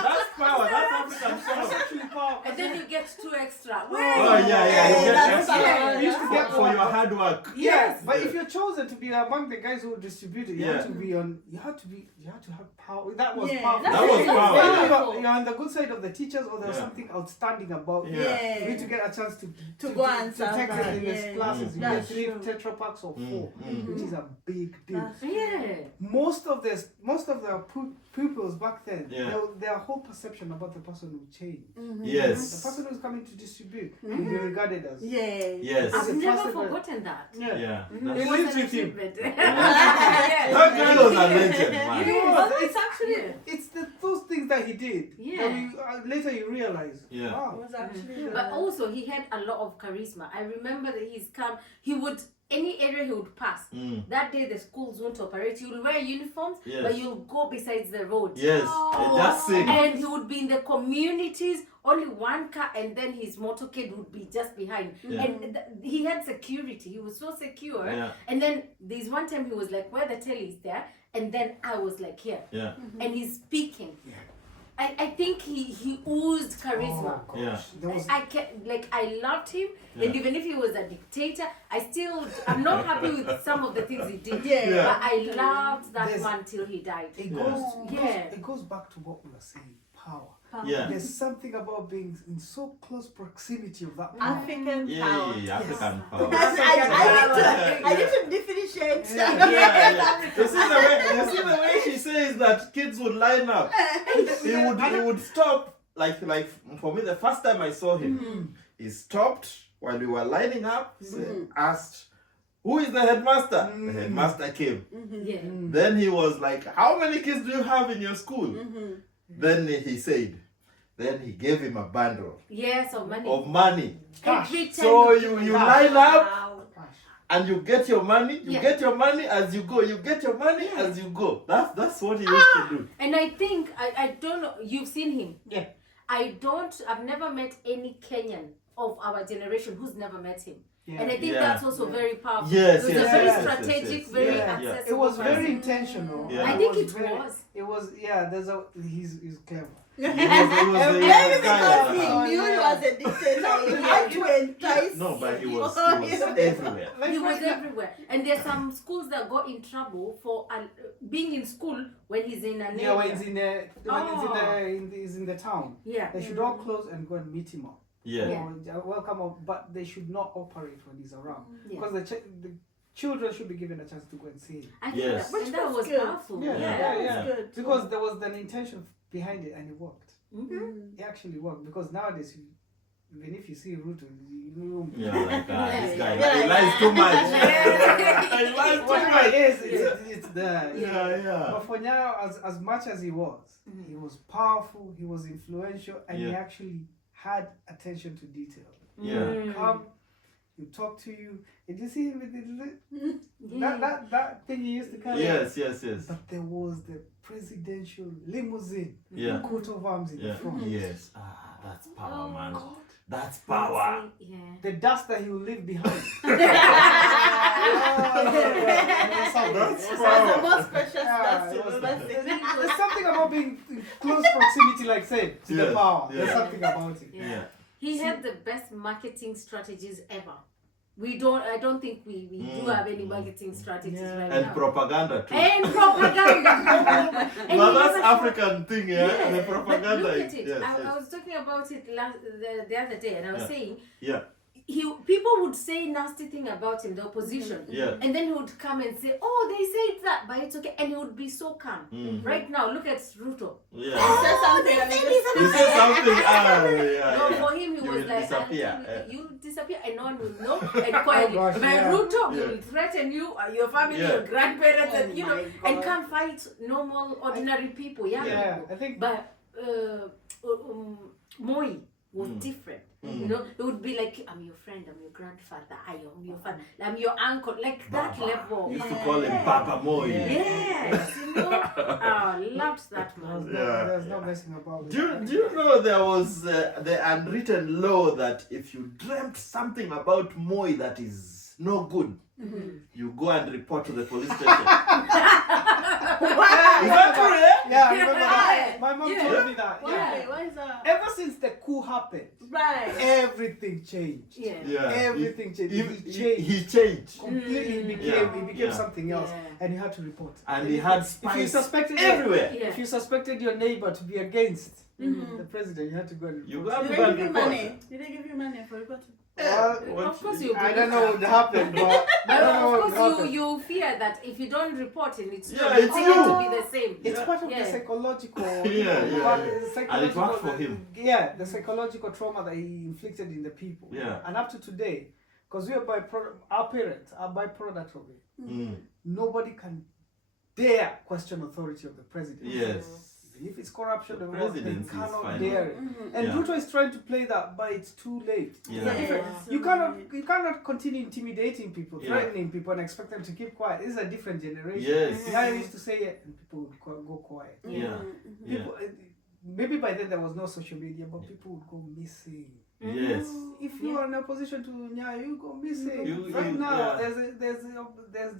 That's power. That's African That's power. actually power. And then you get 2 extra. Oh, yeah. You get that's extra. power. We used to get For your hard work. Yes. But if you're chosen to be among the guys who distribute it, you have Yeah. to be on. You have to have power. That was Yeah, powerful. That was that's power. Either powerful. you're on the good side of the teachers, or there was Yeah. something outstanding about you. Yeah. You need to get a chance to go and to serve take it that, in yeah. these classes. You That's get 3 true. Tetra Packs or 4, which is a big deal. That's Yeah. Most of the pupils back then, Yeah. their whole perception about the person will change. The Yes. person who's coming to distribute will be regarded as. Yeah. Yes. It's a I've never trusted man. forgotten that. Yeah. He That's- lives with him. That girl was a legend, man. Yeah. It's actually Yeah. it's those things that he did. Yeah. That later you realize. Yeah. It Wow. was actually But also he had a lot of charisma. I remember that he would any area he would pass. That day the schools won't operate. You'll wear uniforms, Yes. but you'll go besides the road. Yes. Just sing. And he would be in the communities, only one car, and then his motorcade would be just behind. Yeah. And he had security. He was so secure. Yeah. And then there's one time he was like, where the telly is there, and then I was like, here. Yeah. And he's speaking. I think he oozed charisma. Oh, gosh. Yeah. There was I loved him, Yeah. and even if he was a dictator, I'm not happy with some of the things he did. Yeah. Yeah. But I loved that There's- man till he died. it Yeah. goes Yeah. it goes back to what we were saying, power. Yeah. There's something about being in so close proximity of that power. African Yeah. power. Yeah. African power. I need to differentiate. Yeah. You see the way she says that kids would line up. He would stop. Like for me, the first time I saw him, he stopped while we were lining up. Asked, "Who is the headmaster?" The headmaster came. Yeah. Then he was like, "How many kids do you have in your school?" Then he said. Then he gave him a bundle Yes, of money. of money. Every time. So you line up Wow. and you get your money. You Yeah. get your money as you go. You get your money as you go. That's what he used to do. And I think I don't know. You've seen him. Yeah. I've never met any Kenyan of our generation who's never met him. Yeah. And I think Yeah. that's also very powerful. Yes, It was yes, a very yes, yes, strategic, yes. very Yeah. accessible. It was very person. intentional. Yeah. I think it very- was. It was he's clever. He was a Maybe guy because that he had- knew he was a dictator, he had to entice. No, but he was people. everywhere. He was everywhere. And there's some schools that got in trouble for being in school when he's in an Yeah, when area. he's in the town. Yeah. They should all close and go and meet him up. Yeah. Or welcome up, but they should not operate when he's around. Yeah. Because the children should be given a chance to go and see him. I think Yes. that, and that was good. powerful. Yeah, Yeah. yeah. Good. Because there was an intention behind it and it worked. Mhm. It actually worked. Because nowadays, even if you see Ruto, you Yeah, like this guy. Yeah. He lies too much. Yeah. He lies too Whatever much. it is, it's there. Yeah. But for now, as much as he was powerful, he was influential, and he Yeah. actually had attention to detail. Yeah. Come, you talk to you. Did you see him with Yeah. that thing he used to carry? Yes. But there was the presidential limousine, Yeah. coat of arms in the Yeah. front. Yes. That's power, man. God. That's power. Yeah. The dust that he will leave behind. That's That's the power. most precious Yeah, dust it you've was- ever seen. There's something about being in close proximity, like say, to the Yes, power. yes. There's something about it. Yeah. Yeah. He had the best marketing strategies ever. I don't think we do have any marketing strategies Yeah. right And now. propaganda too. And propaganda. And Well, he that's never- African thing, yeah. Yes, The but propaganda. look at it. Yes, I yes. was talking about it the other day, and I was Yeah. saying Yeah. people would say nasty thing about him, the opposition, Yeah. and then he would come and say, "Oh, they said that, but it's okay," and he would be so calm. Right now, look at Ruto. Yeah. Say something and You say something. Yeah. No, yeah. for him, he You was will like, disappear. "You disappear, and no one will know." And quietly, gosh, but yeah. Ruto Yeah. will threaten you, your family, Yeah. your grandparents, Oh and you know, my and God. can't fight normal, ordinary people, young Yeah, people. I think. But Moi was different. You know, it would be like, "I'm your friend, I'm your grandfather, I am your father, I'm your uncle," like that Papa. level. Used to call him Papa Moi. Yes, you know, loved that man. There's no messing about it. Do you know there was the unwritten law that if you dreamt something about Moi that is no good, you go and report to the police station. Is that true? Yeah, I remember that. Yeah. My mom Yeah. told me that. Why? Yeah. Why is that? Ever since the coup happened, Right. everything changed. Yeah. Yeah. Everything changed. He He changed. he changed. Completely became Yeah. he became Yeah. something else, Yeah. and you had to report. And he had If you spies suspected everywhere. Yeah. if you suspected your neighbor to be against Mhm. the president, you had to go and You report. have Did to they go give and you report. money? Did they give you money for reporting? Well, Of course you I do don't know what happened, but I But don't know of what course happened. you fear that if you don't report it, it's Yeah, not it's going you. to be the same. It's Yeah. part of Yeah. the psychological, Yeah. part- And it psychological, worked for him. Yeah, the psychological trauma that he inflicted in the people. Yeah. And up to today, because we are our parents are byproduct of it. Mm. Nobody can dare question authority of the president. Yes. Even if it's corruption, The or what, they presidency is cannot final. dare it. Mhm. And Yeah. Ruto is trying to play that, but it's too late. Yeah. It's different. Yes. You cannot continue intimidating people, Yeah. threatening people, and expect them to keep quiet. This is a different generation. Yes. Yeah, I used to say it, and people would go quiet. Yeah. Mhm. Yeah. People, maybe by then there was no social media, but people would go missing. Yes. If you are in opposition to Nya, you go missing. You- right you- now, yeah. there's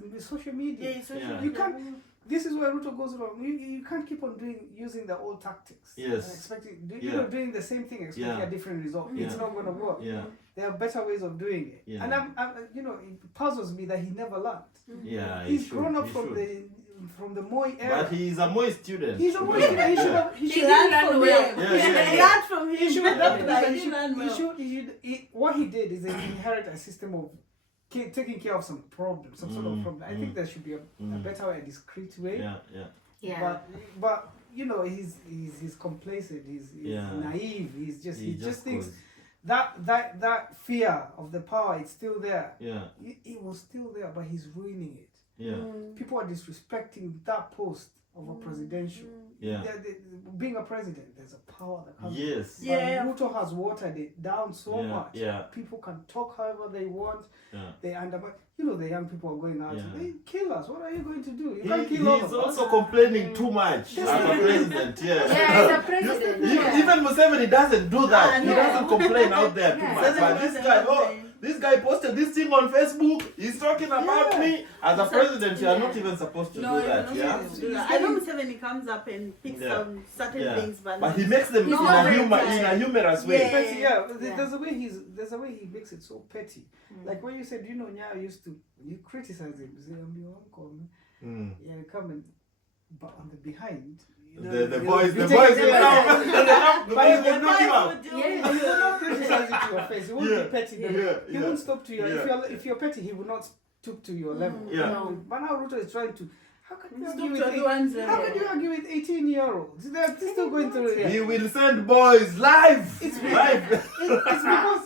the social media. Yeah, social Yeah. You media. can't. This is where Ruto goes wrong. You can't keep on using the old tactics. Yes. And expecting, Yeah. doing the same thing, expecting Yeah. a different result. Yeah. It's not going to work. Yeah. There are better ways of doing it. Yeah. And it puzzles me that he never learned. Yeah. he He's should, grown up he from should. the Moi era. But he's a Moi student. He's a to Moi be student. He honest. should Yeah. have. He He should learned learn from well. him. Yeah, yeah, He yeah. learned from him. He should Like, have he learned well. what he did is that he inherited a system of taking care of some problems, some sort of problem. I think there should be a better way, a discreet way. Yeah. Yeah. Yeah. But he's complacent. He's Yeah. naive. He just thinks goes- that fear of the power, it's still there. Yeah. It was still there, but he's ruining it. Yeah. People are disrespecting that post of a presidential. Yeah. Being a president, there's a power that comes. Yes. But Yeah. Ruto has watered it down so Yeah, much. yeah. People can talk however they want. Yeah. They undermine. The young people are going out. Yeah. They kill us. What are you going to do? You He, can't kill all he's of us. also complaining too much as a president. Yeah. Yeah, as a president. Yeah. Even Museveni doesn't do that. Ah, He no. doesn't complain out there too Yeah. much. But Museveni this doesn't guy, complain. this guy posted this thing on Facebook. He's talking about Yeah. me. As a So- president, you are yeah. not even supposed to No, do you're that. not Yeah. supposed to do that. I know Museveni comes up and picks Yeah. some certain Yeah. things, but But he makes them He's in not a very humorous way. Yeah. Petty, yeah. Yeah. There's a way he makes it so petty. Like when you said, Nya used to, you criticize him, you say, I'm your uncle. Mm. Yeah, you come and, but on the behind, The you boys you will take come. it- The But boys he will will knock you out. Yeah. He will not criticize you to your face. He won't Yeah. be petty. Yeah, He yeah. won't stop to your. Yeah. If you're petty, he will not stoop to your level. Yeah. No. But now Ruto is trying to. How can you Stoop argue to with everyone's How level. can you argue with 18-year-olds? They're still going through it. He will send boys live. It's live.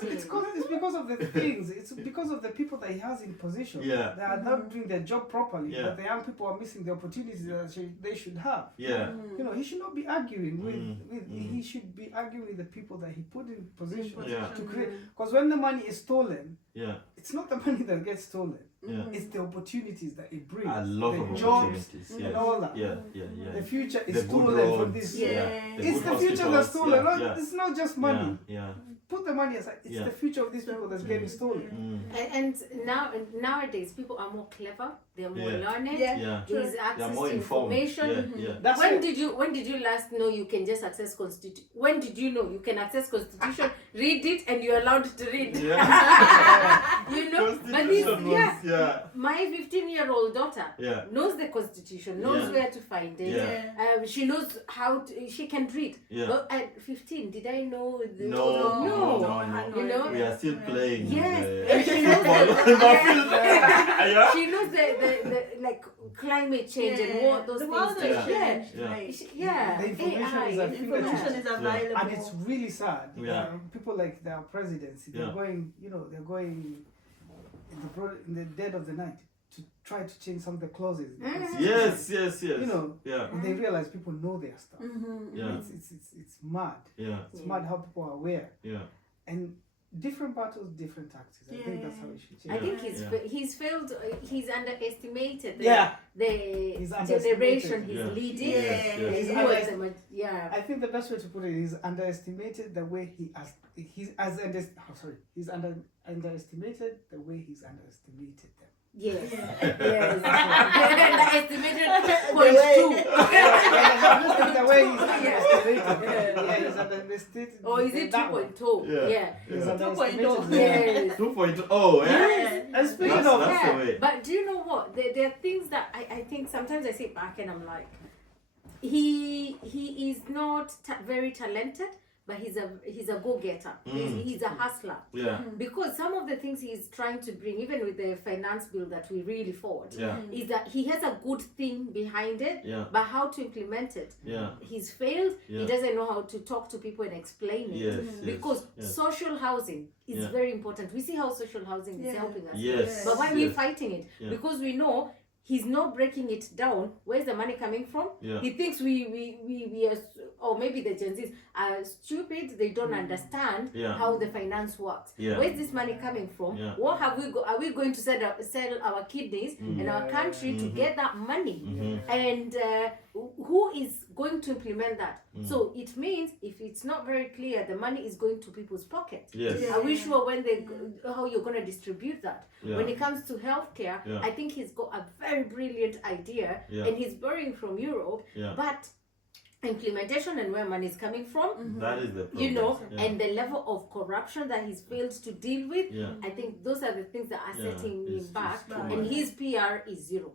it's because of the things. It's because of the people that he has in position. Yeah. They are not doing their job properly. Yeah. But the young people are missing the opportunities that they should have. Yeah. He should not be arguing with. Mm. He should be arguing with the people that he put in position Yeah. to create. Because when the money is stolen, Yeah. it's not the money that gets stolen. Yeah. It's the opportunities that it brings. A lot the of jobs opportunities. and Yes. all that. Yeah. Yeah. Yeah. The future is The good stolen from roads, this. Yeah. It's the good future that's hospitals, stolen. yeah, Not- yeah. It's not just money. Yeah. Put the money aside. It's Yeah. the future of these people that's getting stolen. Mm. And nowadays, people are more clever. They're more Yeah. learned. Yeah. Yeah. There's They are access more to informed. information. Yeah. Yeah. That's When it. did you last know you can just access constitution? When did you know you can access constitution, read it, and you're allowed to read? Yeah. You know, but this, Constitution yeah, was- yeah. my 15-year-old daughter Yeah. knows the constitution, knows Yeah. where to find it. Yeah. She knows how to, she can read. Yeah. But at 15, did I know? No. You know? We are still playing. Yes, the and she knows football. Yeah. She knows the like climate change and what those the things. world Yeah. has changed. Yeah. Like, Yeah, The information AI, is at information is available. And it's really sad. Yeah. People like their presidency, they're Yeah. going, they're going in the dead of the night to try to change some of the clauses. Yes. Yeah. And they realize people know their stuff. Yeah. It's mad. Yeah. It's mad how people are aware. Yeah. And different battles, different tactics. I think that's how it should change. I think Yeah. he's failed. He's underestimated the He's generation underestimated. he's Yeah. leading. Yes, yes. He's Who was yeah. I think the best way to put it is underestimated the way he's underestimated the way he's underestimated them. Yes. Yeah. Yes. Estimated way- 0.2. The way he's underestimated. Yeah, he's underestimated. Or is it that one. 2.2? Yeah. Yeah. He's Yeah. underestimated. 2.0. Yes. 2.0, yeah? Yeah. And speaking That's of the way. But do you know what? There are things that I think sometimes I sit back and I'm like, he is not very talented, but he's a go-getter. He's a hustler. Yeah. Because some of the things he's trying to bring, even with the finance bill that we really fought, Yeah. is that he has a good thing behind it, Yeah. but how to implement it. Yeah. He's failed. Yeah. He doesn't know how to talk to people and explain it. Yes. Because yes. social housing is Yeah. very important. We see how social housing is Yeah. helping us. Yes. But why are we fighting it? Yeah. Because we know he's not breaking it down. Where's the money coming from? Yeah. He thinks we are, or maybe the Gen Zs are stupid. They don't understand Yeah. how the finance works. Yeah. Where's this money coming from? Yeah. What have we are we going to sell our kidneys in our country to get that money? And who is going to implement that? So it means if it's not very clear, the money is going to people's pockets. Yes. Yeah. Are we sure when how you're going to distribute that? Yeah. When it comes to healthcare, Yeah. I think he's got a very brilliant idea, Yeah. and he's borrowing from Europe. Yeah. But implementation and where money is coming from, That is the problem. you know, Yeah. and the level of corruption that he's failed to deal with, Yeah. I think those are the things that are Yeah, setting him it's back. too And much. his PR is zero.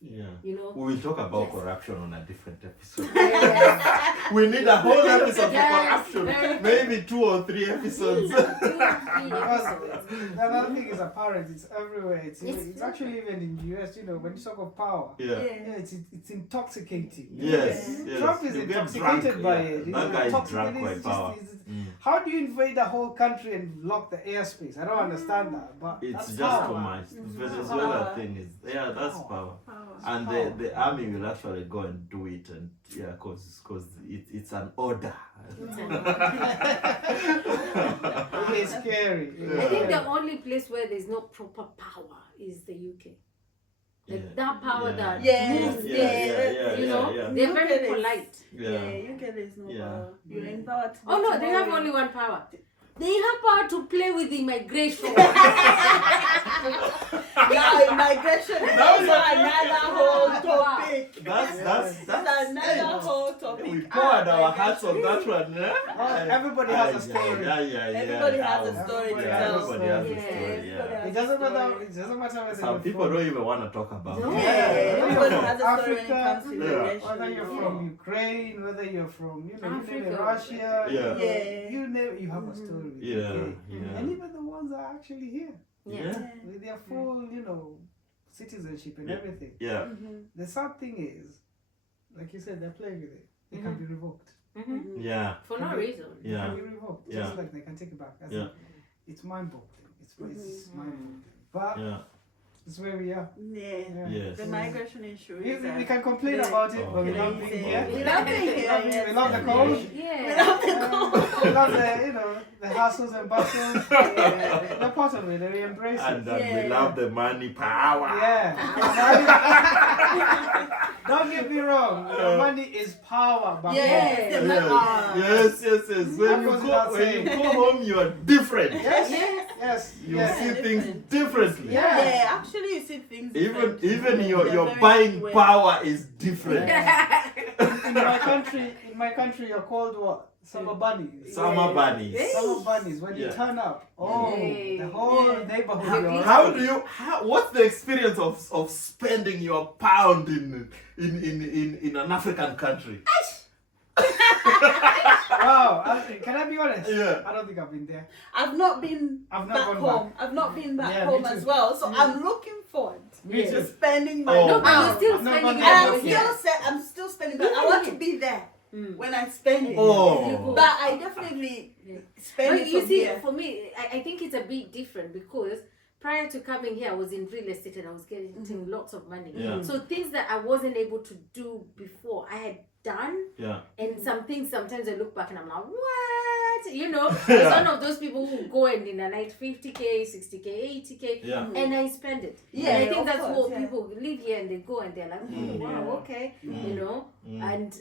Yeah. You know. We will talk about Yes. corruption on a different episode. Yes. We need a whole episode Yes, for corruption. very- Maybe 2 or 3 episodes. 2 or 3 Because episodes. the other thing is apparent, it's everywhere. It's It's actually even in the US, you know, when you talk of power, Yeah. yeah, it's intoxicating. Yes. Yes. Trump is You get intoxicated drunk, by yeah. it. He's That guy is intoxicated. drunk by It's power. just- Mm. How do you invade the whole country and block the airspace? I don't understand that, but It's that's just power. too much. The Venezuela Power. thing is, yeah, that's power. Power. And Power. the army will actually go and do it, and yeah, cause it's an order. It's scary. I think the only place where there's no proper power is the UK. Like Yeah. that power Yeah. that Yeah. moves Yeah, there, yeah, you know, yeah. they're Look very at it. polite. Yeah, you get there's no Yeah. power. You're empowered. to Oh do no, they have tomorrow. only one power. They have power to play with immigration. Now immigration is another whole topic. That's That's another whole topic. we poured our hearts on Migration. that one. Eh? Everybody has a story. Yeah. Everybody has a story to Yeah, tell. everybody has a Yeah, story. everybody Yeah. has It doesn't matter. It doesn't matter whether Some you're people from, don't even want to talk about No. it. Yeah, everybody has a story when it Africa, comes to yeah. immigration. whether you're Yeah. from Ukraine, whether you're from you name it, Africa. Russia, Yeah. Yeah. you name it, you have a story. With Yeah, UK. yeah. And even the ones that are actually here Yeah. with their full, citizenship and Yeah. everything. Yeah. The sad thing is, like you said, they're playing with it. They can be revoked. Mhm. Yeah. For no reason. They Yeah. can be revoked. Yeah. Just like they can take it back. That's Yeah. it. It's mind-boggling. It's mind-boggling. But Yeah. it's where we are. Yeah. Yes. The migration issue We, is we can complain about it, but we Okay. love being here. We love being here. We Yes. love the cold. Yeah. We love the cold. We love the hassles and bustles. They're part of it. We embrace And it. we love the money power. Yeah. Don't get me wrong. The money is power. But Yes. Yeah. The ma- Yes. When you goes without saying. go home, you are different. Yes. Yes. Yes. You Yes. see things Different. differently. Yeah. Yeah, actually, you see things. Even different. your They're very buying well- power is different. In my country, you're called what? Summer bunnies. Summer bunnies. Summer bunnies. When you Yeah. turn up, oh, Yay. the whole Yeah. neighborhood. you're How around. do you? What's the experience of spending your pound in an African country? Wow. Can I be honest? Yeah. I don't think I've been there. I've not been I've not back gone home. I've not been back Yeah, me home too. as well. So I'm looking forward Me to too. spending my Oh. No, but you're pound. still I'm not spending gonna it. go And here. I'm still spending, but I want to be there when I spend it. Oh. But I definitely spend But it you from see, here. for me, I think it's a bit different because prior to coming here, I was in real estate and I was getting lots of money. Yeah. So things that I wasn't able to do before, I had done. Yeah. And some things, sometimes I look back and I'm like, what? You know, it's one of those people who go and in a night 50K, 60K, 80K, Yeah. and I spend it. Yeah, And I think of that's course, what yeah. people live here and they go and they're like, oh, wow, okay, you know, and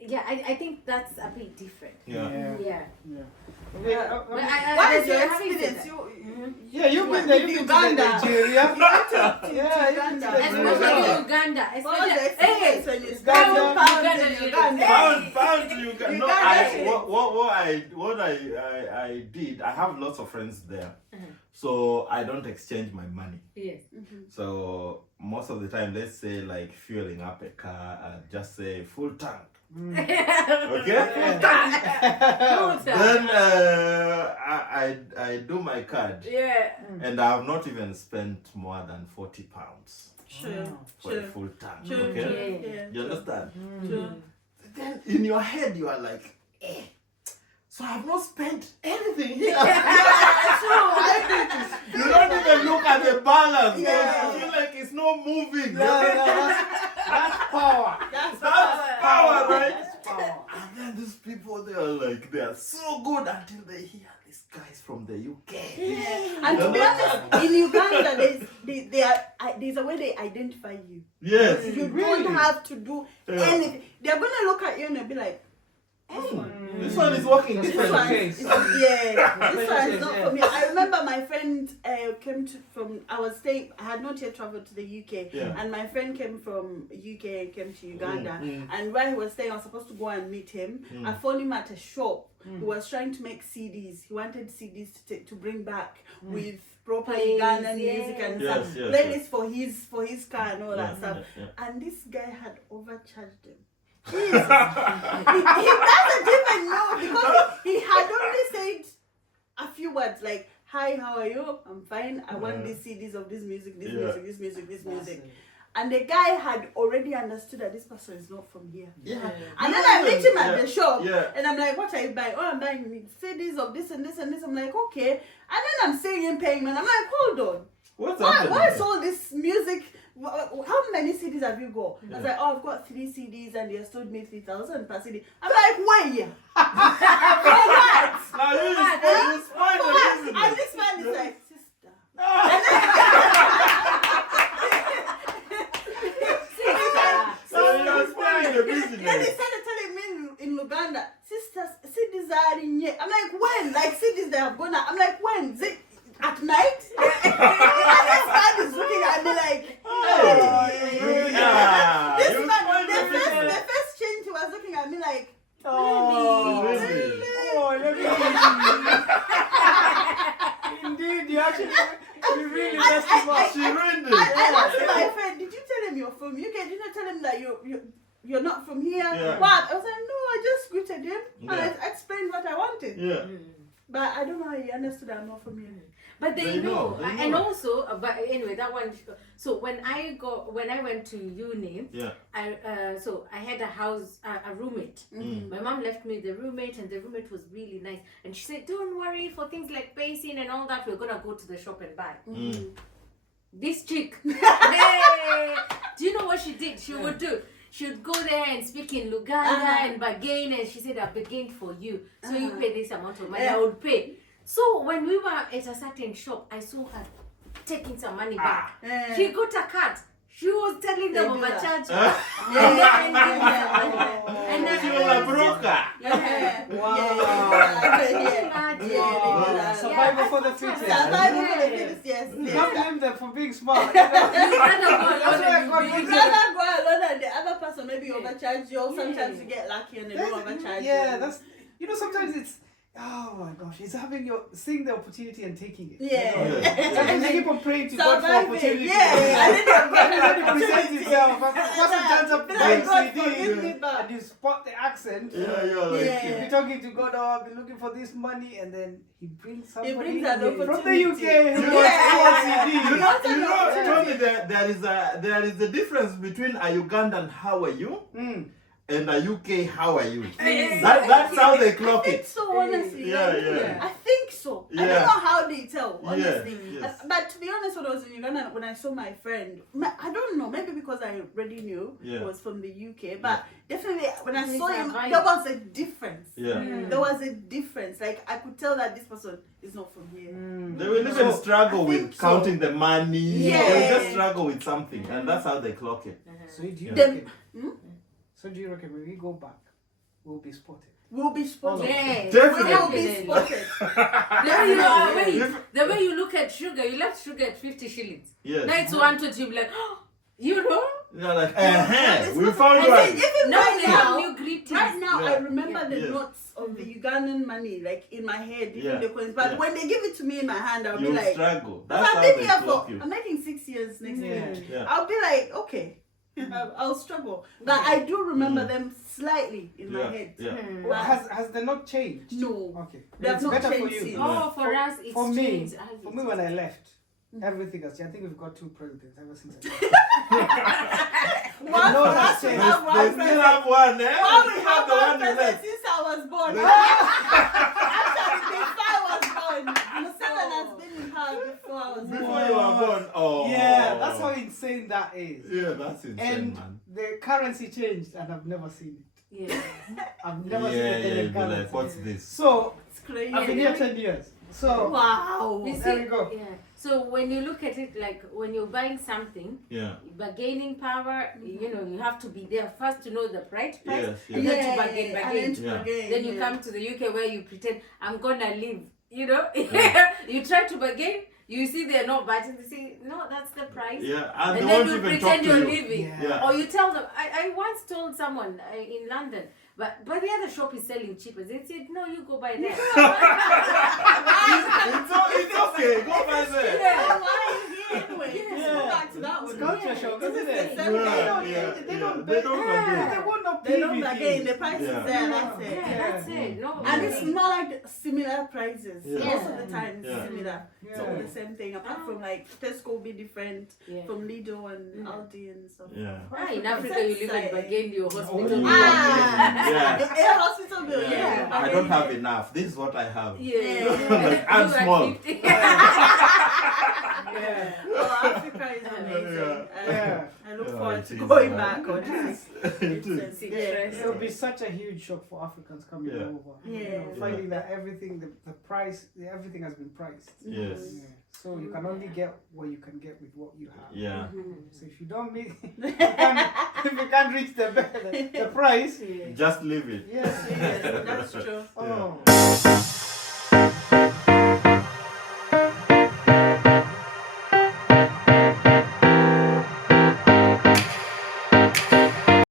Yeah, I think that's a bit different. Yeah. Yeah. Okay, But What is your having said experience? that- yeah, you've been there. You've been to Uganda. Nigeria. To Yeah, you've been to Uganda. Nigeria. Especially Uganda. What was the Especially, experience when you Uganda. spent pounds Uganda, in Uganda. Uganda? Pound to Uganda. No, Uganda. what I did. I have lots of friends there, Mhm. so I don't exchange my money. Yes. So most of the time, let's say like fueling up a car, just say full tank. Okay. Then I do my card, Yeah. and I have not even spent more than £40 Sure. for a full tank. True. Okay. True. Yeah. You understand? True. Then in your head you are like, so I have not spent anything here. You don't even look at the balance. Yeah. You feel like it's not moving. That's power. That's That's power, right? That's power. And then these people, they are like, they are so good until they hear these guys from the UK. And to be honest, in Uganda, there's a way they identify you. Yes. You Really? don't have to do Yeah. anything. They're gonna look at you and they'll be like, This one is working This this Special one, case. this one is case, not yeah. for me. I remember my friend came from. I had not yet traveled to the UK, Yeah. and my friend came from UK and came to Uganda. Mm. And while he was staying, I was supposed to go and meet him. I found him at a shop. He was trying to make CDs. He wanted CDs to bring back with proper Plays, Ugandan yeah. music and Yes, stuff. yes, Playlists for his car and all that Yeah, stuff. yeah, And this guy had overcharged him. Jesus. he doesn't even know because he had only said a few words like, "Hi, how are you? I'm fine. I want these CDs of this music, this Yeah. music, this music, this music." And the guy had already understood that this person is not from here. Yeah. And then I meet him at the shop, Yeah. and I'm like, "What are you buying?" "Oh, I'm buying CDs of this and this and this." I'm like, "Okay." And then I'm seeing him paying, and I'm like, "Hold on. What's Why happening? is all this music? How many CDs have you got?" I was like, "Oh, I've got 3 CDs and you stood me 3,000 per CD." I'm like, "Wait, for what? Now you For spoil the what?" business. And this man is like, "Sister." So you're spoiling the Then he business. started telling me in Uganda, "Sisters, CDs are in here." I'm like, "When?" Like CDs they have gone out. I'm like, "When? Is it at night?" And this man is looking at me like, Yeah. this You man, spoiled the business. the first change he was looking at me like, Oh, Really? oh, let me Indeed, you really messed him up. She ruined I it. asked my friend, "Did you tell him you're from UK? Did you not tell him that you're not from here?" Yeah. What? I was like, "No, I just greeted him and Yeah. I explained what I wanted." Yeah. But I don't know how he understood I'm not from here. But they know. They And know. also, but anyway, that one. So when I went to uni, Yeah. I had a roommate. My mom left me the roommate, and the roommate was really nice. And she said, "Don't worry for things like pacing and all that. We're gonna go to the shop and buy." This chick, hey, do you know what she did? She would do. She would go there and speak in Luganda and bargain, and she said, "I bargained for you, so you pay this amount of money." I would pay. So when we were at a certain shop, I saw her taking some money back. She got a cut. She was telling them They do that. overcharge. And she was a broker. Survival for the fittest. Survival for the fittest, yes. You can't blame them for being smart. You rather go alone and you You'd be- rather go alone and the other person maybe overcharge you, or sometimes you get lucky and they don't overcharge Yeah, you. that's sometimes it's my gosh, it's seeing the opportunity and taking it. Yeah. Sometimes you keep on praying to God for Surviving, opportunity. yeah. And then you've got And then it presents itself. But the person turns up Be like, buying "God, CD forgive me, but-" and you spot the accent. Yeah, you're like, Yeah. You'll be talking to God, "Oh, I've been looking for this money," and then he brings somebody brings an from the opportunity. UK who Yeah. wants You CD. know, Tony, there is a difference between a Ugandan "How are you" and a UK "How are you." That's how they I clock think it. so, honestly. Yeah, like, yeah. I think so. I Yeah. don't know how they tell, honestly. yes. But to be honest, when I was in Uganda, when I saw my friend, I don't know, maybe because I already knew he Yeah. was from the UK, but definitely when I It's saw a him, vibe. there was a difference. Yeah. There was a difference. Like, I could tell that this person is not from here. They will even struggle I with think so. counting the money. Yeah. They will just struggle with something, and that's how they clock it. So do you Them- reckon? So do you reckon when we go back, will be spotted. Will be spotted. Yes, Definitely. Will be spotted. The way you look at sugar, you left sugar at 50 shillings. Yes. Now it's 120, you'll be like, oh, you know? You're like, It's we not- found and one. then even Now right they have now, new greetings. right now I Yeah. remember the Yes. notes of the Ugandan money, like in my head, even Yeah. the coins. But Yeah. when they give it to me in my hand, I'll be You like, struggle. if That's how I've been they here clock for, you. I'm making 6 years next Yeah. year. Yeah. I'll be like, okay, I'll struggle. But I do remember them slightly in my Yeah. head. Yeah. Well, has the note changed? No, Okay. they have It's not better for changed you. since. Oh, for us, it's For me, changed. For me, when I left, everything else. I think we've got 2 presidents ever since I left. One No, for that's us, we changed. have They one still president. have one, eh? Why we It's have not the one one you president left. since I was born? They- Actually, before I was born, Museveni has been in power before I was born. Before you were born. Oh. Yeah, that's how insane that is. Yeah, that's insane, And man. the currency changed, and I've never seen it. Yeah. I've never Yeah, seen yeah, a you'd Kenyan be currency. like, what's this? So It's crazy. I've been here 10 years. So Wow. You there see, we go. yeah. So when you look at it, like when you're buying something, Yeah. bargaining power, you know, you have to be there first to know the right price, Yes, and yes. then to bargain, and then bargain. to Yeah. bargain, Then you yeah. come to the UK where you pretend I'm gonna leave. You know, Yeah. you try to bargain. You see they're not budging. They say no, that's the price. Yeah, And they then won't you even talk pretend to you're you. leaving. Yeah. Yeah. Or you tell them. I once told someone in London, but the other shop is selling cheaper. They said, no, you go buy there. It's okay. Go by there. Yeah. Why are you here anyway? Yeah. Let's go back to that one. Culture Yeah. shock, This isn't is it? the same thing. They don't They don't bargain. They won't not They pay don't with bargain. you. The price Yeah. is there. That's Yeah, it. that's it. No, And it's more like similar prices. Yeah. Most of the time, it's Yeah. similar. Yeah. It's all the same thing. Apart from like Tesco will be different Yeah. from Lidl and Mm. Aldi and stuff. Yeah. In Africa, you live and bargain your hospital. Oh, bill. yeah. A hospital bill. Yeah. Yeah. I don't have enough. This is what I have. Yeah. I'm You at small. 50. Yeah. Oh, Africa is amazing. Yeah. I look Yeah, forward it to is, going man. back. Honestly. It is. Yeah, it'll be such a huge shock for Africans coming Yeah. over. Yeah. You know, finding that everything, the price, everything has been priced. Yes. Yeah. So you can only get what you can get with what you have. Yeah. So if you don't meet, if you can't reach the price, Just leave it. yes, Yes, that's true. Oh.